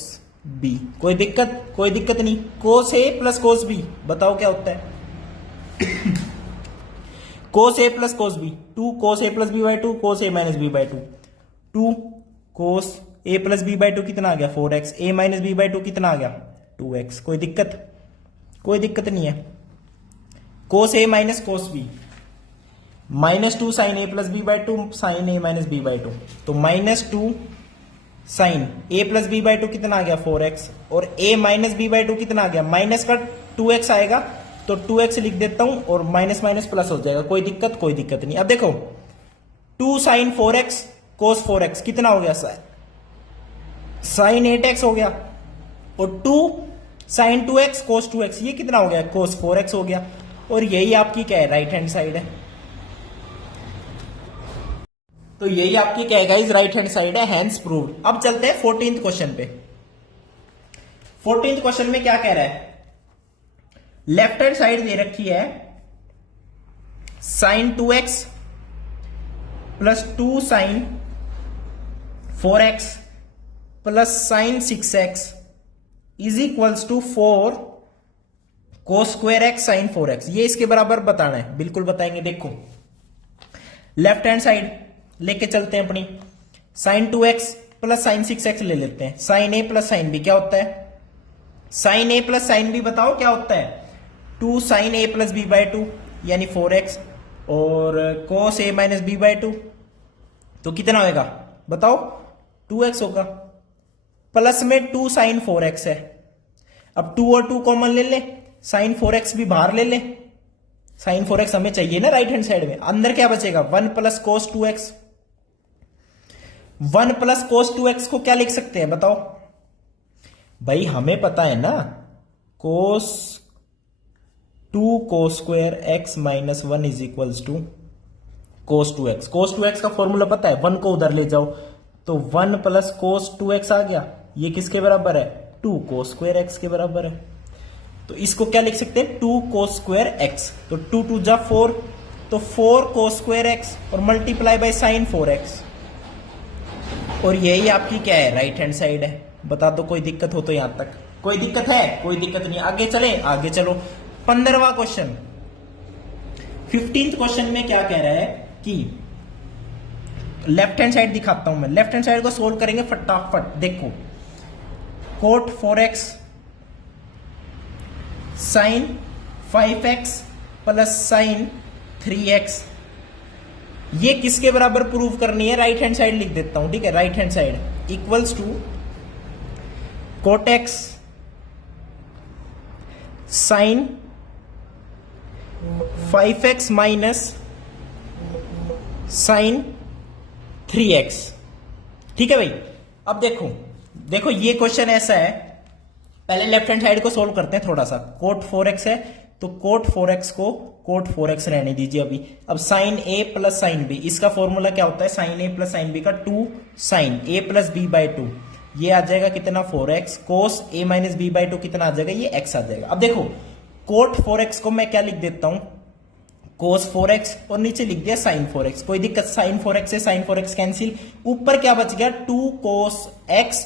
B. कोई दिक्कत नहीं। कोस ए प्लस कोस बी बताओ क्या होता है। Cos A plus cos B, 2 cos A plus B by 2 cos A minus B by 2, 2 cos A plus B by 2 कितना आ गया 4x, A minus B by 2 कितना आ गया 2x। कोई दिक्कत नहीं है। Cos A minus cos B, -2 sine A plus B by 2 sine A minus B by 2, तो -2 sine A plus B by 2 कितना आ गया 4x, और ए माइनस बी बाई 2 कितना आ गया, माइनस का 2x आएगा तो 2x लिख देता हूं और माइनस माइनस प्लस हो जाएगा। कोई दिक्कत नहीं। अब देखो 2 साइन 4x कोस 4x कितना हो गया, साइन 8x हो गया, और 2 साइन 2x कोस 2x ये कितना हो गया, कोस 4x हो गया। और यही आपकी क्या है, राइट हैंड साइड है। तो यही आपकी क्या है गाइस, राइट हैंड साइड है, हैंस प्रूव्ड। अब चलते हैं 14th क्वेश्चन पे। 14th क्वेश्चन में क्या कह रहा है, लेफ्ट हैंड साइड दे रखी है sine 2x plus 2 sine 4x plus sine 6x is equals to 4 cos square x sine 4x। ये इसके बराबर बताना है, बिल्कुल बताएंगे। देखो लेफ्ट हैंड साइड लेके चलते हैं अपनी, sign 2x plus sine 6x ले लेते हैं। Sine A plus sine B क्या होता है, sine A plus sine B बताओ क्या होता है, 2 sine A plus B by 2 यानी 4x, और cos A minus B by 2 तो कितना होगा बताओ, 2x होगा, प्लस में 2 साइन 4x है। अब 2 और 2 कॉमन ले ले, साइन 4x भी बाहर ले ले, साइन 4x हमें चाहिए ना राइट हैंड साइड में। अंदर क्या बचेगा, 1 plus cos 2x। 1 plus cos 2x को क्या लिख सकते हैं बताओ भाई, हमें पता है ना, cos 2 cos square x minus 1 is equals to cos 2x। Cos 2x का फॉर्मूला पता है, 1 को उधर ले जाओ तो 1 प्लस कोस 2x आ गया। ये किसके बराबर है, 2 कोस स्क्वायर एक्स के बराबर है। तो इसको क्या लिख सकते हैं, 2 कोस स्क्वायर एक्स, तो 2 2 जा 4, तो 4 कोस स्क्वायर एक्स और मल्टीप्लाई बाय साइन 4x। और यही आपकी क्या है, राइट हैंड साइड है। बता दो कोई दिक्कत हो तो यहां तक, कोई दिक्कत है, कोई दिक्कत नहीं। आगे चले, आगे चलो। 15वां क्वेश्चन, 15th क्वेश्चन में क्या कह रहा है कि लेफ्ट हैंड साइड दिखाता हूं मैं, लेफ्ट हैंड साइड को सोल्व करेंगे फटाफट। देखो coat 4x sign 5x plus sine 3x, ये किसके बराबर प्रूव करनी है, राइट हैंड साइड लिख देता हूं, ठीक है। Right hand side equals to cot x sine 5x minus sine 3x, ठीक है भाई। अब देखो ये क्वेश्चन ऐसा है, पहले लेफ्ट हैंड साइड को सोल्व करते हैं थोड़ा सा। कोट 4x है तो कोट 4x को कोट 4x रहने दीजिए अभी। अब sine a plus sine b, इसका फॉर्मूला क्या होता है, sine a plus sine b का 2 sine a plus b by 2, ये आ जाएगा कितना 4x, cos a minus b by 2 कितना आ जाएगा, ये x आ जाएगा। अब देखो कोट 4x को मैं क्या लिख देता हूं, कोस 4x, और नीचे लिख दिया साइन 4x। कोई दिक्कत, साइन 4x से साइन 4x कैंसिल, ऊपर क्या बच गया 2 कोस x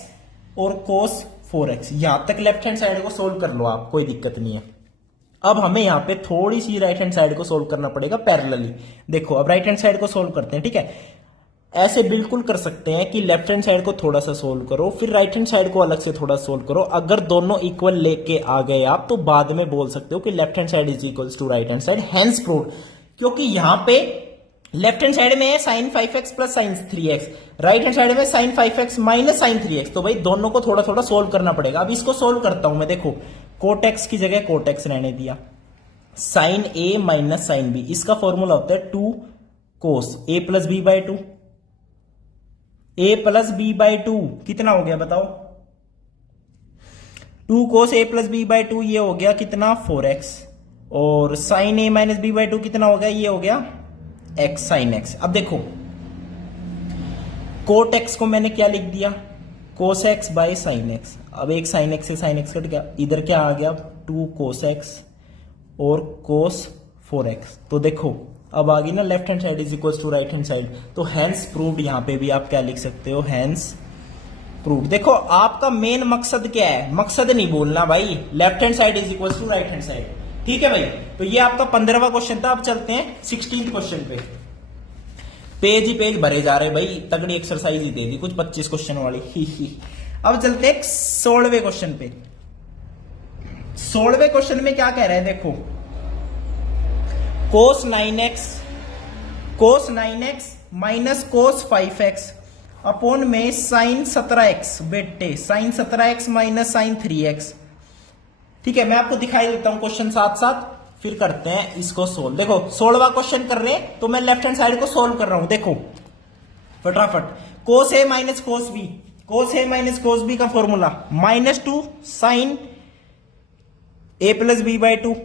और कोस 4x। यहां तक लेफ्ट हैंड साइड को सोल्व कर लो आप, कोई दिक्कत नहीं है। अब हमें यहां पे थोड़ी सी राइट हैंड साइड को सोल्व करना पड़ेगा पैरेलली। देखो अब राइट हैंड साइड को सोल्व करते हैं, ठीक है। ऐसे बिल्कुल कर सकते हैं कि लेफ्ट हैंड साइड को थोड़ा सा सोल्व करो, फिर राइट हैंड साइड को अलग से थोड़ा सोल्व करो। अगर दोनों इक्वल लेके आ गए आप तो बाद में बोल सकते हो कि left hand side is equals to right hand side, hence proved. क्योंकि यहां पे लेफ्ट हैंड साइड में है sine 5x plus sine 3x, right hand side में sine 5x minus sine 3x, तो भाई दोनों को थोड़ा थोड़ा सोल्व करना पड़ेगा। अब इसको सोल्व करता हूं मैं। देखो कोट x की जगह कोट x रहने दिया, sine a minus sine b, इसका फॉर्मूला होता है 2 cos a plus b by 2, a plus b by 2 कितना हो गया बताओ, 2 cos a plus b by 2, ये हो गया कितना 4x, और sine a minus b by 2 कितना हो गया, ये हो गया x साइन x। अब देखो कोट x को मैंने क्या लिख दिया, कोस x बाई साइन x। अब एक साइन x से साइन x कट गया, इधर क्या आ गया 2 कोस x और कोस 4x। तो देखो अब आ गई ना left hand side is equal to right hand side, तो हैंस प्रूव्ड। यहां पे भी आप क्या लिख सकते हो, हैंस प्रूव। देखो आपका मेन मकसद क्या है, मकसद नहीं बोलना भाई, left hand side is equal to right hand side, ठीक है भाई। तो ये आपका 15वां क्वेश्चन था। अब चलते हैं 16th क्वेश्चन पे। पेज ही पेज भरे जा रहे भाई, तगड़ी एक्सरसाइज ही दे दी कुछ 25 क्वेश्चन वाली ही। अब चलते हैं 16वें क्वेश्चन पे। 16वें क्वेश्चन में क्या कह रहे हैं देखो, cos 9x minus cos 5x upon में sin 17x, बेटे sin 17x minus sin 3x। ठीक है, मैं आपको दिखाई देता हूं क्वेश्चन साथ साथ, फिर करते हैं इसको सोल्व। देखो 16वां क्वेश्चन कर रहे हैं तो मैं लेफ्ट हैंड साइड को सोल्व कर रहा हूं। देखो फटाफट, cos a minus cos b, cos a minus cos b का formula -2 sin a plus B by 2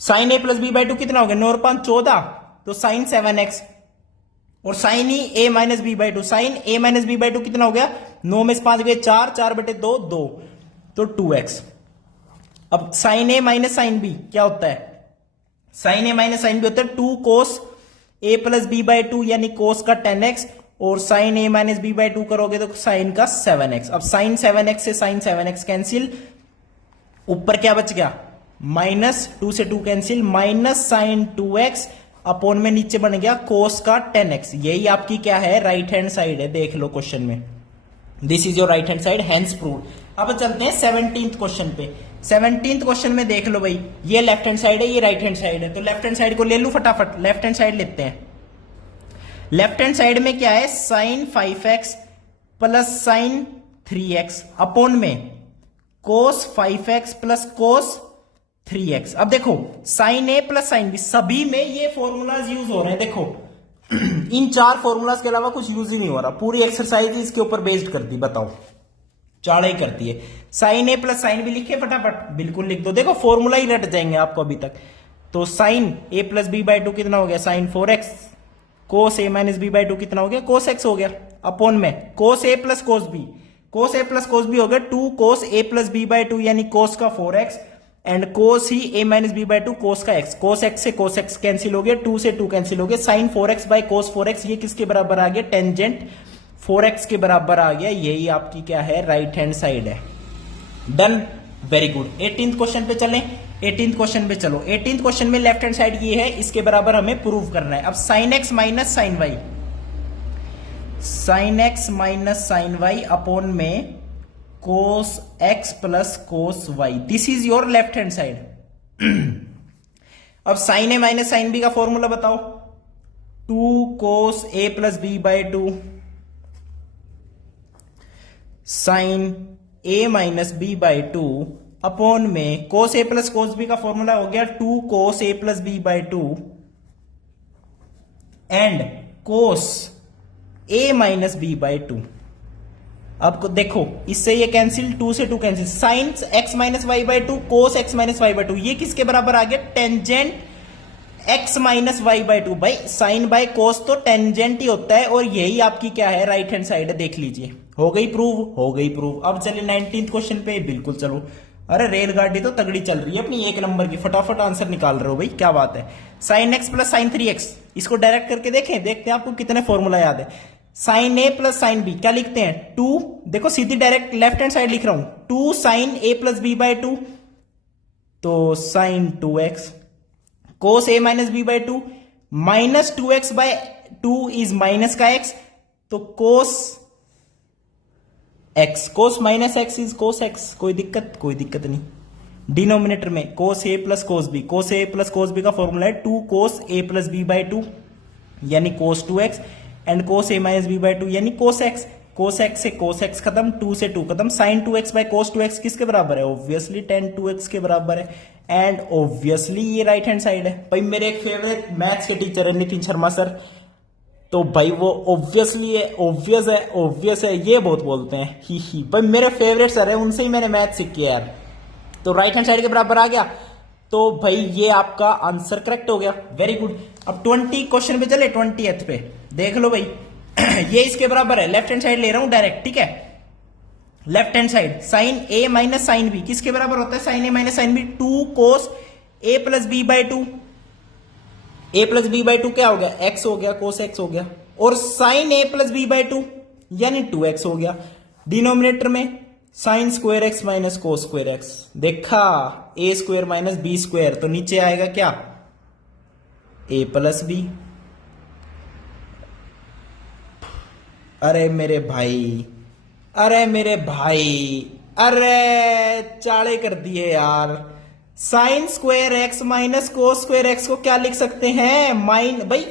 sin a plus B by 2 कितना हो गया, 9 और 5 14, तो sin 7x और sin ही a minus B by 2, sin a minus B by 2 कितना हो गया, 9 में से 5 गए 4, 4 बटे 2 2, तो 2x। अब sin a minus sin b क्या होता है, sin a minus sin b होता है 2 cos a plus B by 2 यानी cos का 10x, और sin a minus B by 2 करोगे तो sin का 7x। अब sin 7x से sin 7x कैंसिल, ऊपर क्या बच गया, -2 से 2 cancel, minus sin 2x upon में नीचे बन गया cos का 10x। यही आपकी क्या है, राइट हैंड साइड है। देख लो क्वेश्चन में, this is your right hand side, hence proved. अब चलते हैं 17th क्वेश्चन पे। 17th क्वेश्चन में देख लो भाई, ये लेफ्ट हैंड साइड है, ये राइट हैंड साइड है, तो लेफ्ट हैंड साइड को ले लू फटाफट, लेफ्ट हैंड साइड लेते हैं। लेफ्ट हैंड साइड में क्या है, sin 5x plus sin 3x upon में cos 5x plus cos 3x। अब देखो sin a plus sin b, सभी में ये फॉर्मूलाज यूज हो रहे हैं। देखो इन 4 फॉर्मूलाज के अलावा कुछ यूज ही नहीं हो रहा, पूरी एक्सरसाइज इसके ऊपर बेस्ड करती, बताओ चाड़ा ही करती है। sin a plus sin b लिखे फटाफट, बिल्कुल लिख दो, देखो फॉर्मूला ही रट जाएंगे आपको अभी तक। तो sin a plus B by 2 कितना हो गया, sin 4x, cos a minus B by 2 कितना हो गया, cos x हो गया, अपॉन में cos a plus cos b, cos a plus cos b हो गया 2 cos a plus B by 2 यानी cos का 4x, एंड cos ही a minus B by 2 cos का x, cos x से cos x कैंसिल हो गया, 2 से 2 कैंसिल हो गया, sin 4x by cos 4x, ये किसके बराबर आ गया, टेंजेंट 4x के बराबर आ गया। यही आपकी क्या है, राइट हैंड साइड है। Done, very good. 18th question पे चलें, 18th क्वेश्चन पे चलो। 18th क्वेश्चन में लेफ्ट हैंड साइड ये है, इसके बराबर हमें प्रूव करना है। अब sin x minus sin y, sin x minus sin y upon में cos x plus cos y, this is your left hand side. अब sin a minus sin b का फॉर्मूला बताओ, 2 cos a plus b by 2 sin a minus b by 2 upon में cos a plus cos b का formula हो गया 2 cos a plus b by 2 and cos a minus b by 2। अब देखो इससे ये कैंसिल, 2 से 2 कैंसिल, sin x minus y by 2 cos x minus y by 2, ये किसके बराबर आ गया, tangent x minus y by 2। भाई साइन बाय cos तो टेंजेंट ही होता है, और यही आपकी क्या है, राइट हैंड साइड है। देख लीजिए, हो गई प्रूव, हो गई प्रूव। अब चलिए 19th क्वेश्चन पे, बिल्कुल चलो। अरे रेलगाड़ी तो तगड़ी चल रही है अपनी, 1 नंबर की, फटाफट आंसर निकाल रहे हो भाई, क्या बात है। sin x plus sin 3x, इसको डायरेक्ट करके देखें, देखते हैं आपको कितने फॉर्मूला याद है। sin a plus sin b क्या लिखते हैं, 2, देखो सीधी डायरेक्ट लेफ्ट हैंड साइड लिख रहा हूं, 2 sin a plus b by 2, तो sin 2x, cos a minus b by 2, minus 2x by 2 is minus का x, तो cos x, cos minus x is cos x, कोई दिक्कत, कोई दिक्कत नहीं। डिनोमिनेटर में cos a plus cos b, cos a plus cos b का formula है 2 cos a plus b by 2 यानी cos 2x, and cos a minus b by 2 यानी cos x, cos x से cos x खत्म, 2 से 2 खत्म, sin 2x bye cos 2x किसके बराबर है, ऑब्वियसली tan 2x के बराबर है, एंड ऑब्वियसली ये राइट हैंड साइड है। भाई मेरे एक फेवरेट मैथ्स के टीचर है नितिन शर्मा सर, तो भाई वो ऑब्वियसली है, ऑब्वियस है, ये बहुत बोलते हैं ही। भाई मेरे फेवरेट सर है, उनसे ही मैंने मैथ सीखी है यार। तो राइट हैंड साइड के बराबर आ गया, तो भाई ये आपका आंसर करेक्ट हो गया, वेरी गुड। अब 20 क्वेश्चन पे चले, 20th पे देख लो भाई ये इसके बराबर है, लेफ्ट हैंड साइड ले रहा हूं डायरेक्ट, ठीक है। Left hand side sin a minus sin b किसके बराबर होता है, sin a minus sin b, 2 cos a plus b by 2, a plus b by 2 क्या हो गया, x हो गया, cos x हो गया, और sine A plus B by two यानी 2x हो गया। डिनोमिनेटर में sine square x minus cos square x, देखा A square minus B square, तो नीचे आएगा क्या ए प्लस बी। अरे मेरे भाई, अरे मेरे भाई, अरे चाड़े कर दिए यार। Sign square x minus cos square x को क्या लिख सकते हैं भाई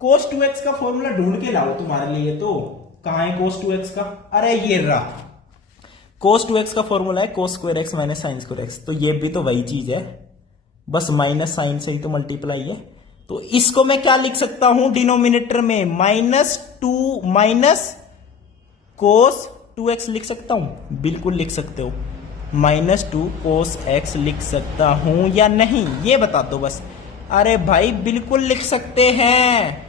कोस 2x का फॉर्मूला ढूंढ के लाओ तुम्हारे लिए। तो कहां है कोस 2x का, अरे ये रहा। कोस 2x का फॉर्मूला है cos square x minus sine square x, तो ये भी तो वही चीज है, बस माइनस साइन से ही तो मल्टीप्लाई है। तो इसको मैं क्या लिख सकता हूं डिनोमिनेटर में, -2 माइनस कोस 2x लिख सकता हूं, बिल्कुल लिख सकते हो। -2 कोस x लिख सकता हूं या नहीं, ये बता दो बस। अरे भाई बिल्कुल लिख सकते हैं,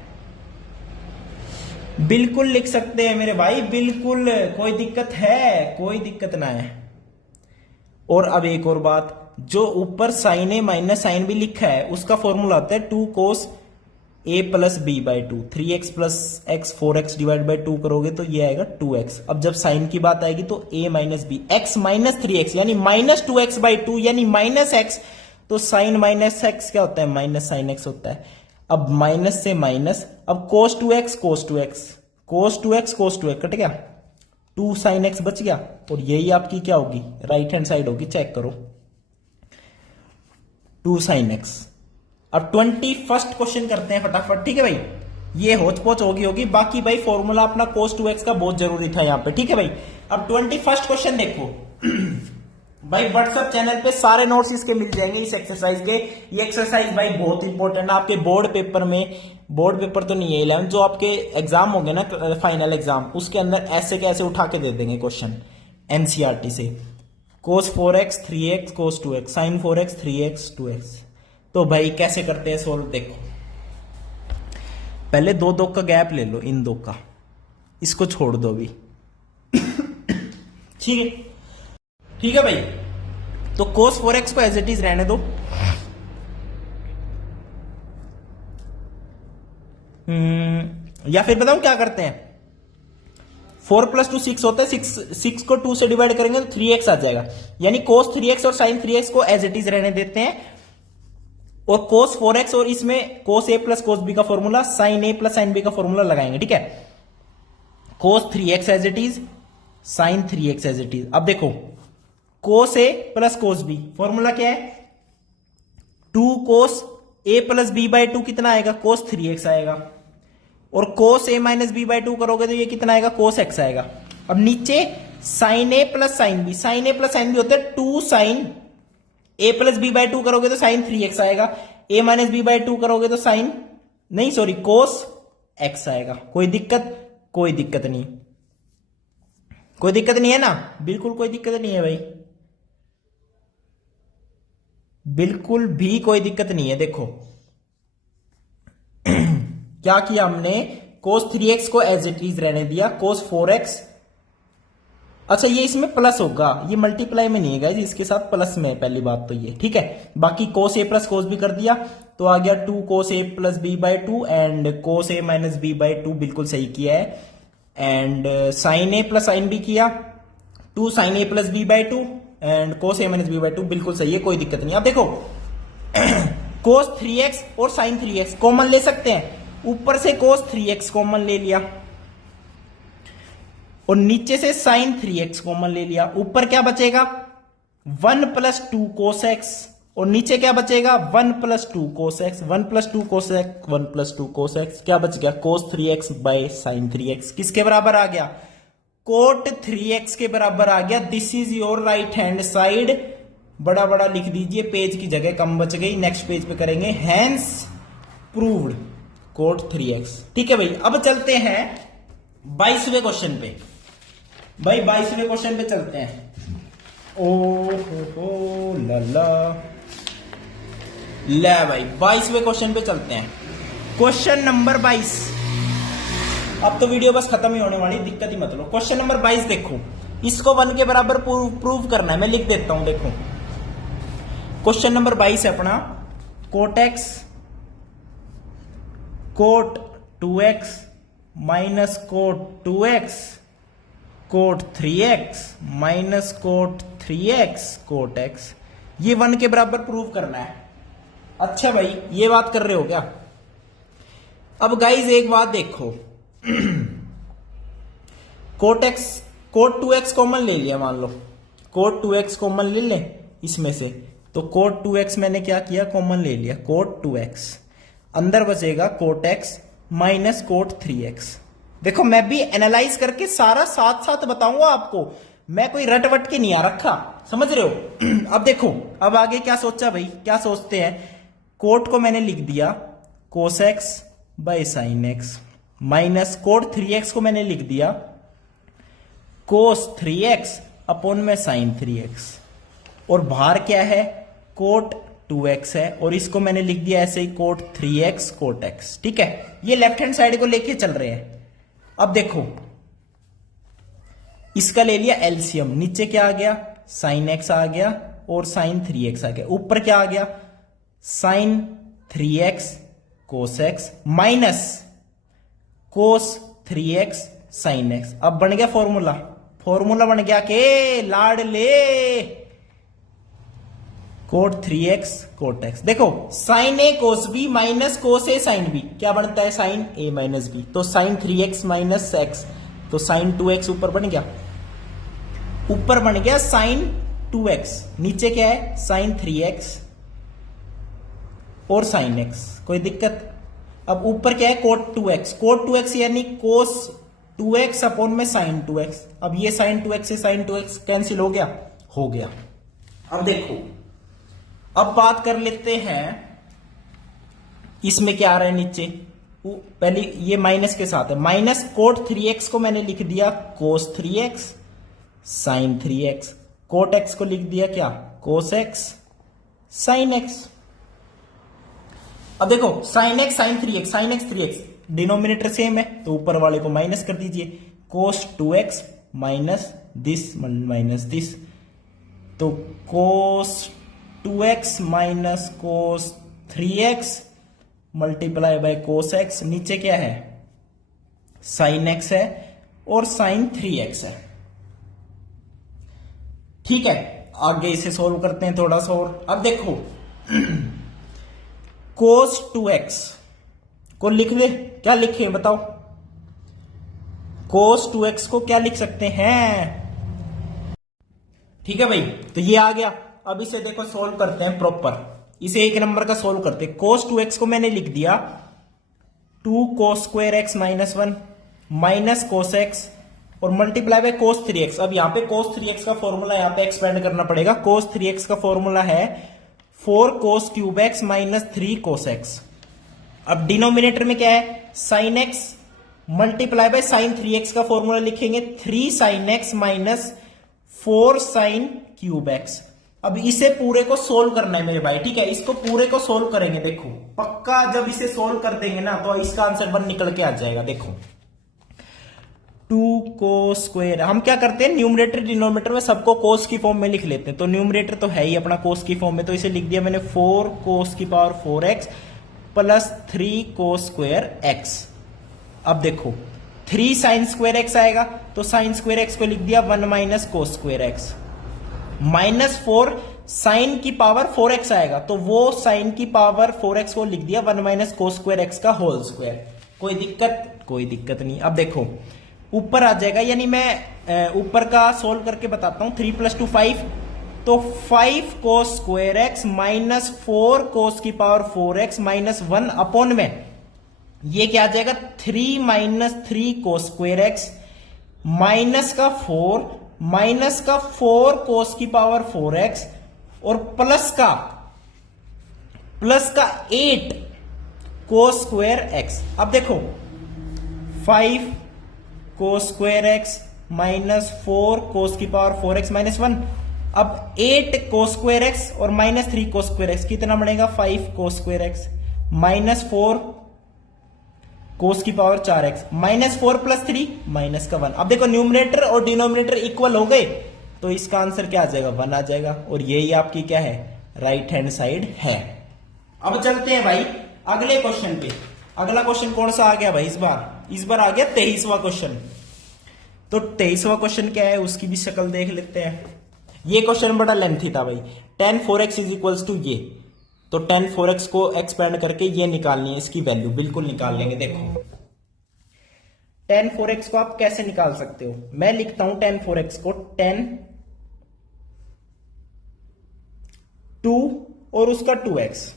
बिल्कुल लिख सकते हैं मेरे भाई, बिल्कुल, कोई दिक्कत है, कोई दिक्कत ना है। और अब एक और बात, जो ऊपर sine A minus sine B लिखा है उसका फॉर्मूला होता है 2 cos A plus B by two. 3x plus x 4x divide by 2 करोगे तो ये आएगा 2x। अब जब साइन की बात आएगी तो a minus B, x minus 3x यानी -2x बाई 2 यानी -x, तो साइन माइनस एक्स क्या होता है, माइनस साइन एक्स होता है। अब माइनस से माइनस, अब cos 2x cos 2x cos 2x cos 2x cut गया, 2 साइन एक्स बच गया, और यही आपकी क्या होगी, राइट हैंड साइड होगी, चेक करो 2 साइन एक्स। अब 21st क्वेश्चन करते हैं फटाफट, ठीक है भाई, ये होच पोच होगी, बाकी भाई फॉर्मूला अपना cos 2x का बहुत जरूरी था यहाँ पे, ठीक है भाई। अब 21st क्वेश्चन देखो भाई, व्हाट्सएप चैनल पे सारे नोट्स इसके मिल जाएंगे इस एक्सरसाइज के। ये एक्सरसाइज भाई बहुत इंपॉर्टेंट है आपके बोर्ड पेपर में, बोर्ड पेपर तो नहीं है 11, जो आपके एग्जाम होंगे ना फाइनल एग्जाम, उसके अंदर ऐसे कैसे उठा के दे देंगे क्वेश्चन एनसीईआरटी से। cos 4x 3x cos 2x sin 4x 3x 2x। तो भाई कैसे करते हैं सोल्व, देखो पहले दो का गैप ले लो, इन दो का, इसको छोड़ दो अभी ठीक है, ठीक है भाई। तो cos 4x को एज इट इज रहने दो, या फिर बताऊं क्या करते हैं, 4 + 2 6 होता है, 6 को 2 से डिवाइड करेंगे तो 3x आ जाएगा, यानी cos 3x और sin 3x को एज इट इज रहने देते हैं, और cos 4x और इसमें cos a plus cos b का formula sin a plus sin b का फॉर्मूला लगाएंगे, ठीक है। cos 3x as it is, sin 3x as it is. अब देखो cos a plus cos b formula क्या है, 2 cos a plus b by 2 कितना आएगा, cos 3x आएगा, और cos a minus b by 2 करोगे तो ये कितना आएगा, cos x आएगा। अब नीचे sin a plus sin b, sin a plus sin b होता है 2 sin a plus b by 2 करोगे तो sin 3x आएगा, a माइनस b बाई 2 करोगे तो sin नहीं सॉरी cos x आएगा। कोई दिक्कत, कोई दिक्कत नहीं, कोई दिक्कत नहीं है ना, बिल्कुल कोई दिक्कत नहीं है भाई, बिल्कुल भी कोई दिक्कत नहीं है। देखो क्या किया हमने, cos 3x को एज इट इज रहने दिया, cos 4x, अच्छा ये इसमें प्लस होगा, ये मल्टीप्लाई में नहीं है गाइस, इसके साथ प्लस में है, पहली बात तो ये, ठीक है। बाकी cos a plus cos b कर दिया तो आ गया 2 cos a plus b by 2 and cos a minus b by 2, बिल्कुल सही किया है। And sin a plus sin b किया, 2 sin a plus b by 2 and cos a minus b by 2, बिल्कुल सही है, कोई दिक्कत नहीं। अब देखो cos 3x और sin 3x कॉमन ले सकते हैं, ऊपर से cos 3x कॉमन ले लिया और नीचे से sin 3x कॉमन ले लिया, ऊपर क्या बचेगा 1 + 2 cos x और नीचे क्या बचेगा 1 + 2 cos x, 1 + 2 cos x 1 + 2 cos x, क्या बच गया cos 3x bye sin 3x, किसके बराबर आ गया, cot 3x के बराबर आ गया। This is your right hand side, बड़ा बड़ा लिख दीजिए, पेज की जगह कम बच गई, नेक्स्ट पेज पे करेंगे, हैंस प्रूव्ड cot 3x, ठीक है भाई। अब चलते हैं 22वें क्वेश्चन पे, भाई 22वें क्वेश्चन पे चलते हैं। ओ हो लला, ले भाई 22वें क्वेश्चन पे चलते हैं, क्वेश्चन नंबर 22। अब तो वीडियो बस खत्म ही होने वाली, दिक्कत ही मत लो। क्वेश्चन नंबर 22 देखो, इसको 1 के बराबर प्रूव करना है, मैं लिख देता हूं, देखो क्वेश्चन नंबर 22 है अपना, cot x cot 2x minus cot 2x cot 3x minus cot 3x cot x, ये 1 के बराबर प्रूव करना है। अच्छा भाई ये बात कर रहे हो क्या? अब गाइज एक बात देखो, कोट 2x कॉमन ले लिया, मान लो कोट 2x कॉमन ले लें इसमें से, तो कोट 2x मैंने क्या किया, कॉमन ले लिया, कोट 2x, अंदर बचेगा coat x minus cot 3x। देखो मैं भी एनालाइज करके सारा साथ साथ बताऊंगा आपको, मैं कोई रटवट के नहीं आ रखा, समझ रहे हो। अब देखो अब आगे क्या सोचा भाई, क्या सोचते हैं, कोट को मैंने लिख दिया कोस x by sine x minus cot 3x को मैंने लिख दिया कोस 3x अपॉन में साइन 3x, और बाहर क्या है कोट 2x है, और इसको मैंने लिख दिया ऐसे ही कोट 3x कोट x। ठीक है, ये लेफ्ट हैंड साइड को लेके चल रहे हैं। अब देखो इसका ले लिया एलसीएम, नीचे क्या आ गया साइन x आ गया और साइन 3x आ गया, ऊपर क्या आ गया sine 3x cos x minus cos 3x sine x। अब बन गया फॉर्मूला, फॉर्मूला बन गया के लाड ले कोट 3x कोट x। देखो साइन ए कोस बी माइनस कोस ए साइन बी क्या बनता है, साइन ए माइनस बी, तो साइन 3x माइनस x, तो साइन 2x ऊपर बन गया, ऊपर बन गया साइन 2x, नीचे क्या है साइन 3x और साइन x, कोई दिक्कत। अब ऊपर क्या है कोट 2x, कोट 2x यानी कोस 2x अपॉन में साइन 2x। अब ये साइन 2x से साइन 2x कैंसिल हो गया, हो गया। अब देखो अब बात कर लेते हैं इसमें क्या आ रहा है नीचे, पहले ये माइनस के साथ है, माइनस कोट 3x को मैंने लिख दिया कोस 3x sign 3x, cot x को लिख दिया क्या कोस x साइन x। अब देखो sine x sine 3x, sine x 3x, denominator same है तो ऊपर वाले को माइनस कर दीजिए, कोस 2x माइनस दिस, तो कोस 2x minus cos 3x multiply by cos x, नीचे क्या है साइन x है और साइन 3x है। ठीक है, आगे इसे सोल्व करते हैं थोड़ा सा और। अब देखो कोस 2x को लिख ले, क्या लिखे बताओ, कोस 2x को क्या लिख सकते हैं, ठीक है भाई, तो ये आ गया। अब इसे देखो सोल्व करते हैं प्रॉपर, इसे एक नंबर का सोल्व करते हैं। कोस 2x को मैंने लिख दिया 2 cos square x minus 1 minus कोस x और मल्टीप्लाई बाय कोस 3x। अब यहां पे कोस 3x का फॉर्मूला यहां पे एक्सपेंड करना पड़ेगा, कोस 3x का फॉर्मूला है 4 cos cube x minus 3 cos x। अब डिनोमिनेटर में क्या है sine x multiply by sine 3x का फॉर्मूला लिखेंगे 3 sine x minus 4 sine cube x। अब इसे पूरे को सोल्व करना है मेरे भाई, ठीक है, इसको पूरे को सोल्व करेंगे। देखो पक्का जब इसे सोल्व कर देंगे ना तो इसका आंसर 1 निकल के आ जाएगा। देखो 2 कोस स्क्वायर, हम क्या करते हैं न्यूमरेटर डिनोमिनेटर में सबको कोस की फॉर्म में लिख लेते हैं, तो न्यूमरेटर तो है ही अपना कोस की फॉर्म में, तो इसे लिख दिया मैंने 4 कोस की पावर 4x प्लस 3 कोस स्क्वायर x। अब देखो 3 साइन स्क्वायर x आएगा तो साइन स्क्वायर x को लिख दिया 1 minus cos square x, minus 4 sine की पावर 4x आएगा तो वो साइन की पावर 4x को लिख दिया 1 माइनस कोस स्क्वायर x का होल स्क्वायर। कोई दिक्कत नहीं। अब देखो ऊपर आ जाएगा, यानी मैं ऊपर का सोल्व करके बताता हूं, 3 + 2 5, तो 5 कोस स्क्वायर x माइनस 4 कोस की पावर 4x माइनस 1 अपॉन में ये क्या आ जाएगा 3 माइनस 3 कोस स्क्वायर x माइनस का 4 कोस की पावर 4x और प्लस का 8 कोस स्क्वायर x। अब देखो 5 कोस स्क्वायर x माइनस 4 कोस की पावर 4x माइनस 1, अब 8 कोस स्क्वायर x और माइनस 3 कोस स्क्वायर x कितना बनेगा 5 कोस स्क्वायर x माइनस 4 कोस की power 4x minus 4 plus 3 minus का 1। अब देखो न्यूमरेटर और डिनोमिनेटर इक्वल हो गए तो इसका आंसर क्या आ जाएगा 1 आ जाएगा, और यही आपकी क्या है राइट हैंड साइड है। अब चलते हैं भाई अगले क्वेश्चन पे। अगला क्वेश्चन कौन सा आ गया भाई इस बार, इस बार आ गया 23वां क्वेश्चन। तो 23वां क्वेश्चन क्या है उसकी भी शक्ल देख लेते हैं। ये क्वेश्चन बड़ा लेंथी था भाई। tan 4x is equals to ये, तो tan 4x को एक्सपेंड करके ये निकालनी है, इसकी वैल्यू बिल्कुल निकाल लेंगे। देखो tan 4x को आप कैसे निकाल सकते हो, मैं लिखता हूं tan 4x को tan 2 और उसका 2x,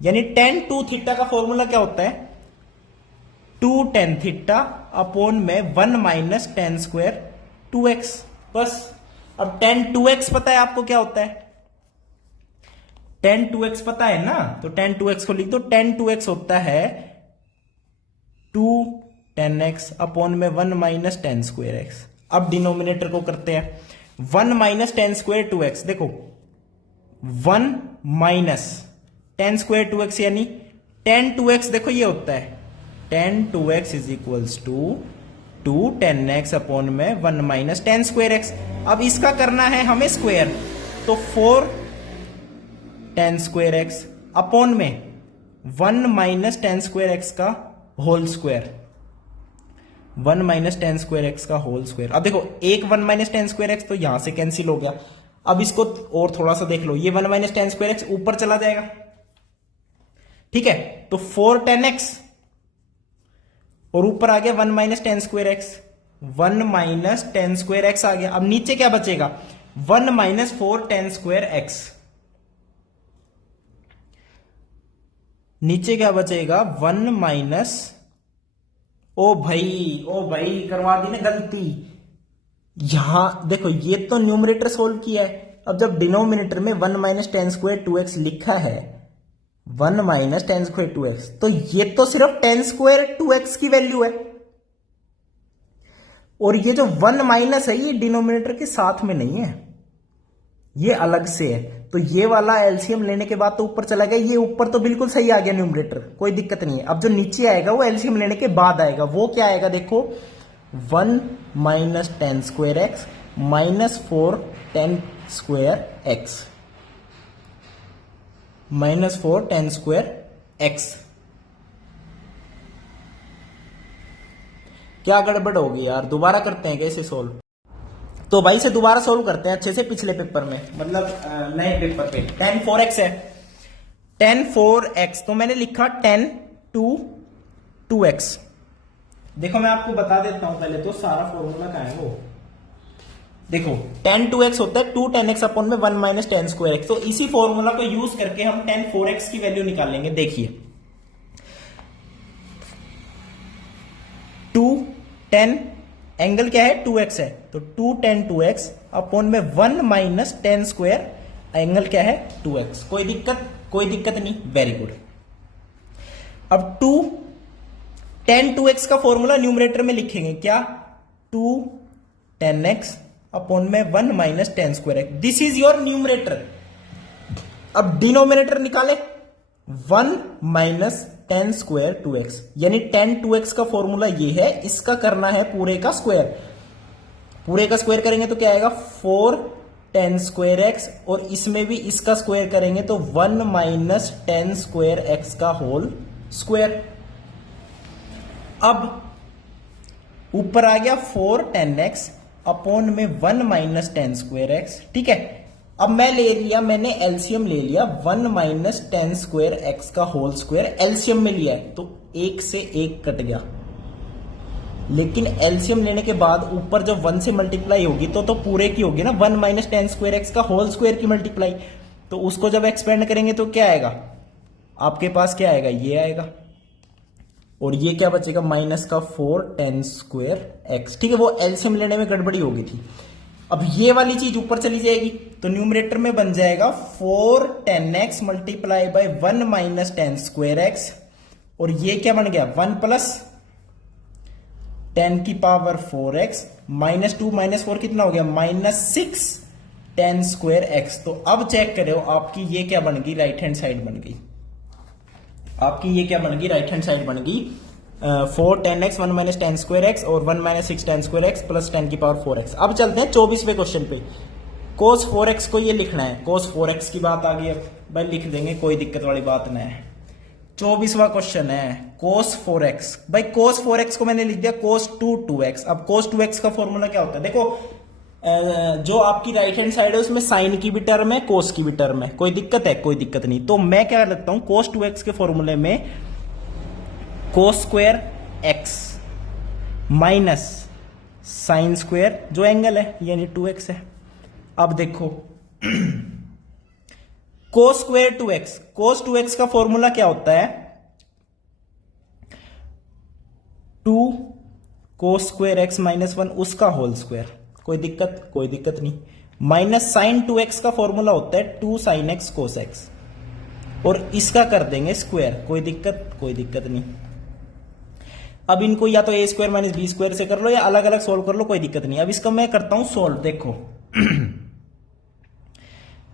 यानी tan 2 थीटा का फॉर्मूला क्या होता है 2 tan थीटा अपॉन में 1 माइनस tan स्क्वायर 2x। बस। अब tan 2x पता है आपको क्या होता है, tan 2x पता है ना, तो tan 2x को लिख दो। tan 2x होता है 2 tan x अपॉन में 1 माइनस tan स्क्वायर x। अब डिनोमिनेटर को करते हैं 1 माइनस tan स्क्वायर 2x। देखो 1 माइनस tan स्क्वायर 2x यानी tan 2x, देखो ये होता है tan 2x is equals to 2 tan x upon में 1 माइनस tan स्क्वायर x। अब इसका करना है हमें स्क्वायर, तो 4 tan स्क्वायर x अपॉन में 1 माइनस tan स्क्वायर x का whole square, 1 minus tan square x का होल स्क्वायर। अब देखो एक 1 माइनस tan स्क्वायर x तो यहां से कैंसिल हो गया। अब इसको और थोड़ा सा देख लो, ये 1 माइनस tan स्क्वायर x ऊपर चला जाएगा, ठीक है, तो 4 tan x और ऊपर आ गया 1 minus tan square x, 1 minus tan square x आ गया। अब नीचे क्या बचेगा 1 माइनस 4 tan स्क्वायर x, नीचे क्या बचेगा 1 माइनस, ओ भाई करवा दी ना गलती। यहां देखो ये तो न्यूमरेटर सोल्व किया है, अब जब डिनोमिनेटर में 1 माइनस tan स्क्वायर 2x लिखा है 1 माइनस tan स्क्वायर 2x, तो ये तो सिर्फ tan स्क्वायर 2x की वैल्यू है, और ये जो 1 माइनस है ये डिनोमिनेटर के साथ में नहीं है, ये अलग से है। तो ये वाला एलसीएम लेने के बाद तो ऊपर चला गया, ये ऊपर तो बिल्कुल सही आ गया न्यूमरेटर, कोई दिक्कत नहीं है। अब जो नीचे आएगा वो एलसीएम लेने के बाद आएगा, वो क्या आएगा देखो 1 minus tan square x minus 4 tan square x, minus 4 tan square x। क्या गड़बड़ होगी यार, दोबारा करते हैं कैसे सोल्व। तो भाई से दोबारा सोल्व करते हैं अच्छे से, पिछले पेपर में मतलब नए पेपर पे। tan 4x है, tan 4x तो मैंने लिखा tan 2x। देखो मैं आपको बता देता हूं पहले तो सारा फॉर्मूला क्या है वो। देखो tan 2x होता है 2 tan x अपॉन में 1 माइनस tan स्क्वायर x, तो इसी फॉर्मूला को यूज करके हम tan 4x की वैल्यू निकालेंगे। देखिए 2 tan एंगल क्या है 2x है, तो 2 tan 2x अपॉन में 1 माइनस tan स्क्वायर एंगल क्या है 2x। कोई दिक्कत नहीं, वेरी गुड। अब 2 tan 2x का फॉर्मूला न्यूमरेटर में लिखेंगे क्या 2 tan x अपॉन में 1 minus tan square x, this is your numerator. अब डिनोमिनेटर निकाले 1 माइनस tan स्क्वायर 2x, यानी tan 2x का फॉर्मूला ये है, इसका करना है पूरे का स्क्वायर, पूरे का स्क्वायर करेंगे तो क्या आएगा 4 tan स्क्वायर x, और इसमें भी इसका स्क्वायर करेंगे तो 1 माइनस tan स्क्वायर x का होल स्क्वायर। अब ऊपर आ गया 4 tan x अपॉन में 1 माइनस tan स्क्वायर x, ठीक है। अब मैंने एलसीएम ले लिया 1 माइनस tan स्क्वायर x का होल स्क्वायर एलसीएम में लिया है, तो एक से एक कट गया, लेकिन एलसीएम लेने के बाद ऊपर जब 1 से मल्टीप्लाई होगी तो पूरे की होगी ना 1 माइनस tan स्क्वायर x का होल स्क्वायर की मल्टीप्लाई, तो उसको जब एक्सपेंड करेंगे तो क्या आएगा आपके पास, क्या आएगा ये आएगा, और ये क्या बचेगा माइनस का 4 tan स्क्वायर x, ठीक है। वो एलसीएम लेने में गड़बड़ी हो गई थी। अब ये वाली चीज ऊपर चली जाएगी, तो न्यूमरेटर में बन जाएगा 4 tan x multiply bye 1 minus tan square x, और ये क्या बन गया 1 प्लस tan की पावर 4x माइनस 2 माइनस 4 कितना हो गया माइनस 6 tan स्क्वायर x। तो अब चेक करो आपकी ये क्या बन गई, राइट हैंड साइड बन गई, आपकी ये क्या बन गई, राइट हैंड साइड बन गई 4 tan x 1 minus tan square x और 1 minus 6 tan square x plus tan की पावर 4x। अब चलते हैं 24वें क्वेश्चन पे। cos 4x को ये लिखना है, cos 4x की बात आ गई, अब भाई लिख देंगे, कोई दिक्कत वाली बात नहीं है। 24वां क्वेश्चन है cos 4x। भाई cos 4x को मैंने लिख दिया cos 2x। अब cos 2x का फॉर्मूला क्या होता है? देखो जो आपकी राइट हैंड साइड है उसमें साइन की भी टर्म है, कोस की भी टर्म है। कोई दिक्कत है? कोई दिक्कत नहीं। तो मैं क्या लगता हूं cos 2x के फॉर्मूले में cos square x minus sine square जो एंगल है यानी 2x है। अब देखो cos square 2x, cos 2x का फॉर्मूला क्या होता है? 2 cos स्क्वायर x माइनस 1 उसका होल स्क्वायर। कोई दिक्कत? कोई दिक्कत नहीं। माइनस साइन 2x का फॉर्मूला होता है 2 sin x cos x और इसका कर देंगे स्क्वायर। कोई दिक्कत? कोई दिक्कत नहीं। अब इनको या तो a square minus B square से कर लो या अलग अलग सोल्व कर लो, कोई दिक्कत नहीं। अब इसको मैं करता हूं सोल्व। देखो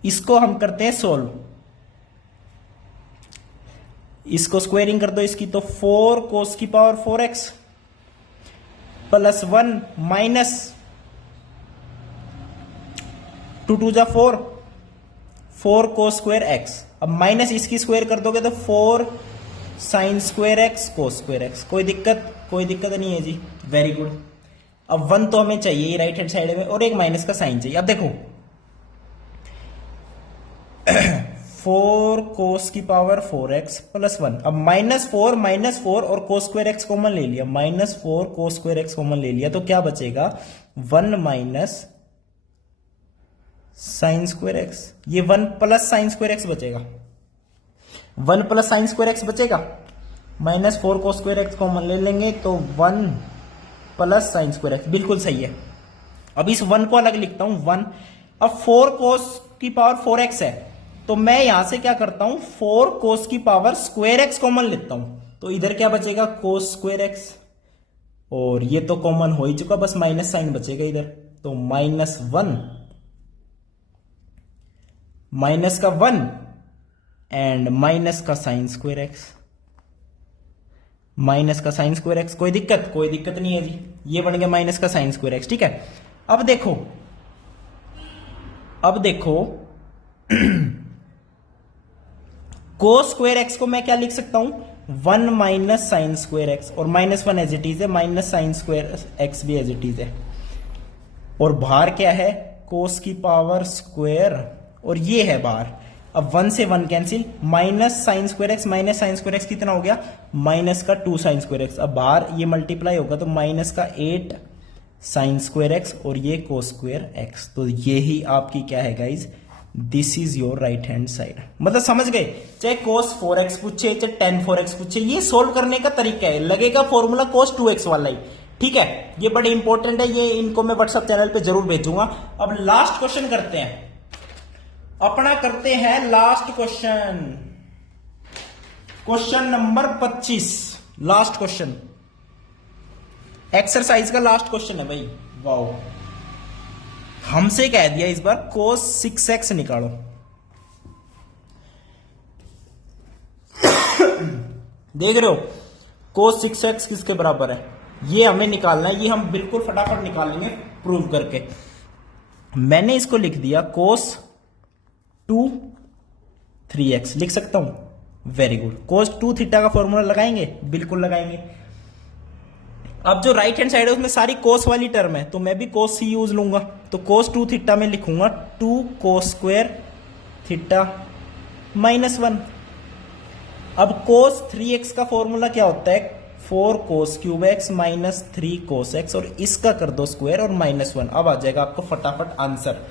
इसको हम करते हैं सोल्व। इसको स्क्वायरिंग कर दो इसकी, तो 4 cos की पावर 4x प्लस 1 माइनस 2 2 जा 4 cos स्क्वायर x। अब माइनस इसकी स्क्वायर कर दोगे तो 4 sin square x cos square x। कोई दिक्कत? कोई दिक्कत नहीं है जी, वेरी गुड। अब 1 तो हमें चाहिए राइट हैंड साइड में और एक माइनस का साइन चाहिए। अब देखो 4 cos की पावर 4x प्लस 1। अब -4 और cos स्क्वायर x कॉमन ले लिया, -4 cos स्क्वायर x कॉमन ले लिया तो क्या बचेगा? 1 माइनस साइन स्क्वायर x। ये 1 प्लस साइन स्क्वायर x बचेगा, 1 प्लस साइन स्क्वायर x बचेगा। -4 cos स्क्वायर x कॉमन ले लेंगे तो 1 प्लस साइन स्क्वायर x, बिल्कुल सही है। अब इस 1 को अलग लिखता हूं 1। अब 4 cos की पावर 4x है तो मैं यहां से क्या करता हूं 4 cos की पावर स्क्वायर x कॉमन लेता हूं तो इधर क्या बचेगा? cos स्क्वायर x और ये तो कॉमन हो ही चुका, बस माइनस साइन बचेगा इधर। तो -1 माइनस का 1 एंड माइनस का साइन स्क्वायर x, माइनस का साइन स्क्वायर x। कोई दिक्कत? कोई दिक्कत नहीं है जी, ये बन गया माइनस का साइन स्क्वायर x। ठीक है। अब देखो cos स्क्वायर x को मैं क्या लिख सकता हूं? 1 माइनस साइन स्क्वायर x और -1 एज इट इज है, माइनस साइन स्क्वायर x भी एज इट इज है। और बाहर क्या है? cos की पावर स्क्वायर और ये है बाहर। अब 1 से 1 cancel, minus sine square x minus sine square x कितना हो गया? माइनस का 2 साइन स्क्वायर x। अब बाहर ये मल्टीप्लाई होगा तो माइनस का 8 साइन स्क्वायर x और ये cos स्क्वायर x। तो ये ही आपकी क्या है guys? This is your right hand side. मतलब समझ गए? चाहे cos 4x पूछे चाहे tan 4x पूछे, ये सोल्व करने का तरीका है। लगेगा फॉर्मूला cos 2x वाला ही। ठीक है, ये बड़े इंपॉर्टेंट है, ये इनको मैं व्हाट्सएप चैनल पे जरूर भेजूंगा। अब लास्ट क्वेश्चन करते हैं अपना, करते हैं last question, question number 25। Last question exercise का लास्ट क्वेश्चन है भाई। वाओ, हमसे कह दिया इस बार cos 6x निकालो। देख रहे हो cos 6x किसके बराबर है? ये हमें निकालना है, ये हम बिल्कुल फटाफट निकाल लेंगे प्रूव करके। मैंने इसको लिख दिया cos 2 3x लिख सकता हूं। Very good. cos 2 थीटा का फॉर्मूला लगाएंगे? बिल्कुल लगाएंगे। अब जो राइट हैंड साइड है उसमें सारी cos वाली टर्म है तो मैं भी cos c यूज लूंगा। तो cos 2 थीटा में लिखूंगा 2 cos स्क्वायर थीटा -1। अब cos 3x का फॉर्मूला क्या होता है? 4 cos cube x minus 3 cos x और इसका कर दो स्क्वायर और -1। अब आ जाएगा आपको फटाफट आंसर।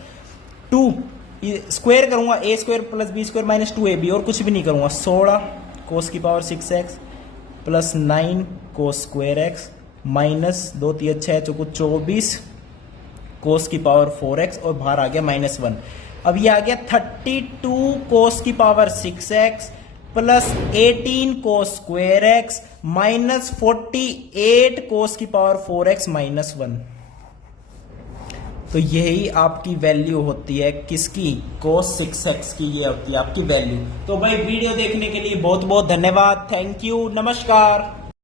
2 स्क्वायर करूंगा a square plus b square minus 2ab और कुछ भी नहीं करूंगा। 16 cos की power 6x plus 9 cos square x minus 2 3 6 चौको 24 cos की पावर 4x और बाहर आ गया -1। अब ये आ गया 32 cos की power 6x plus 18 cos square x minus 48 cos की पावर 4x -1। तो यही आपकी वैल्यू होती है किसकी? cos 6x की ये होती है आपकी वैल्यू। तो भाई वीडियो देखने के लिए बहुत बहुत धन्यवाद। थैंक यू, नमस्कार।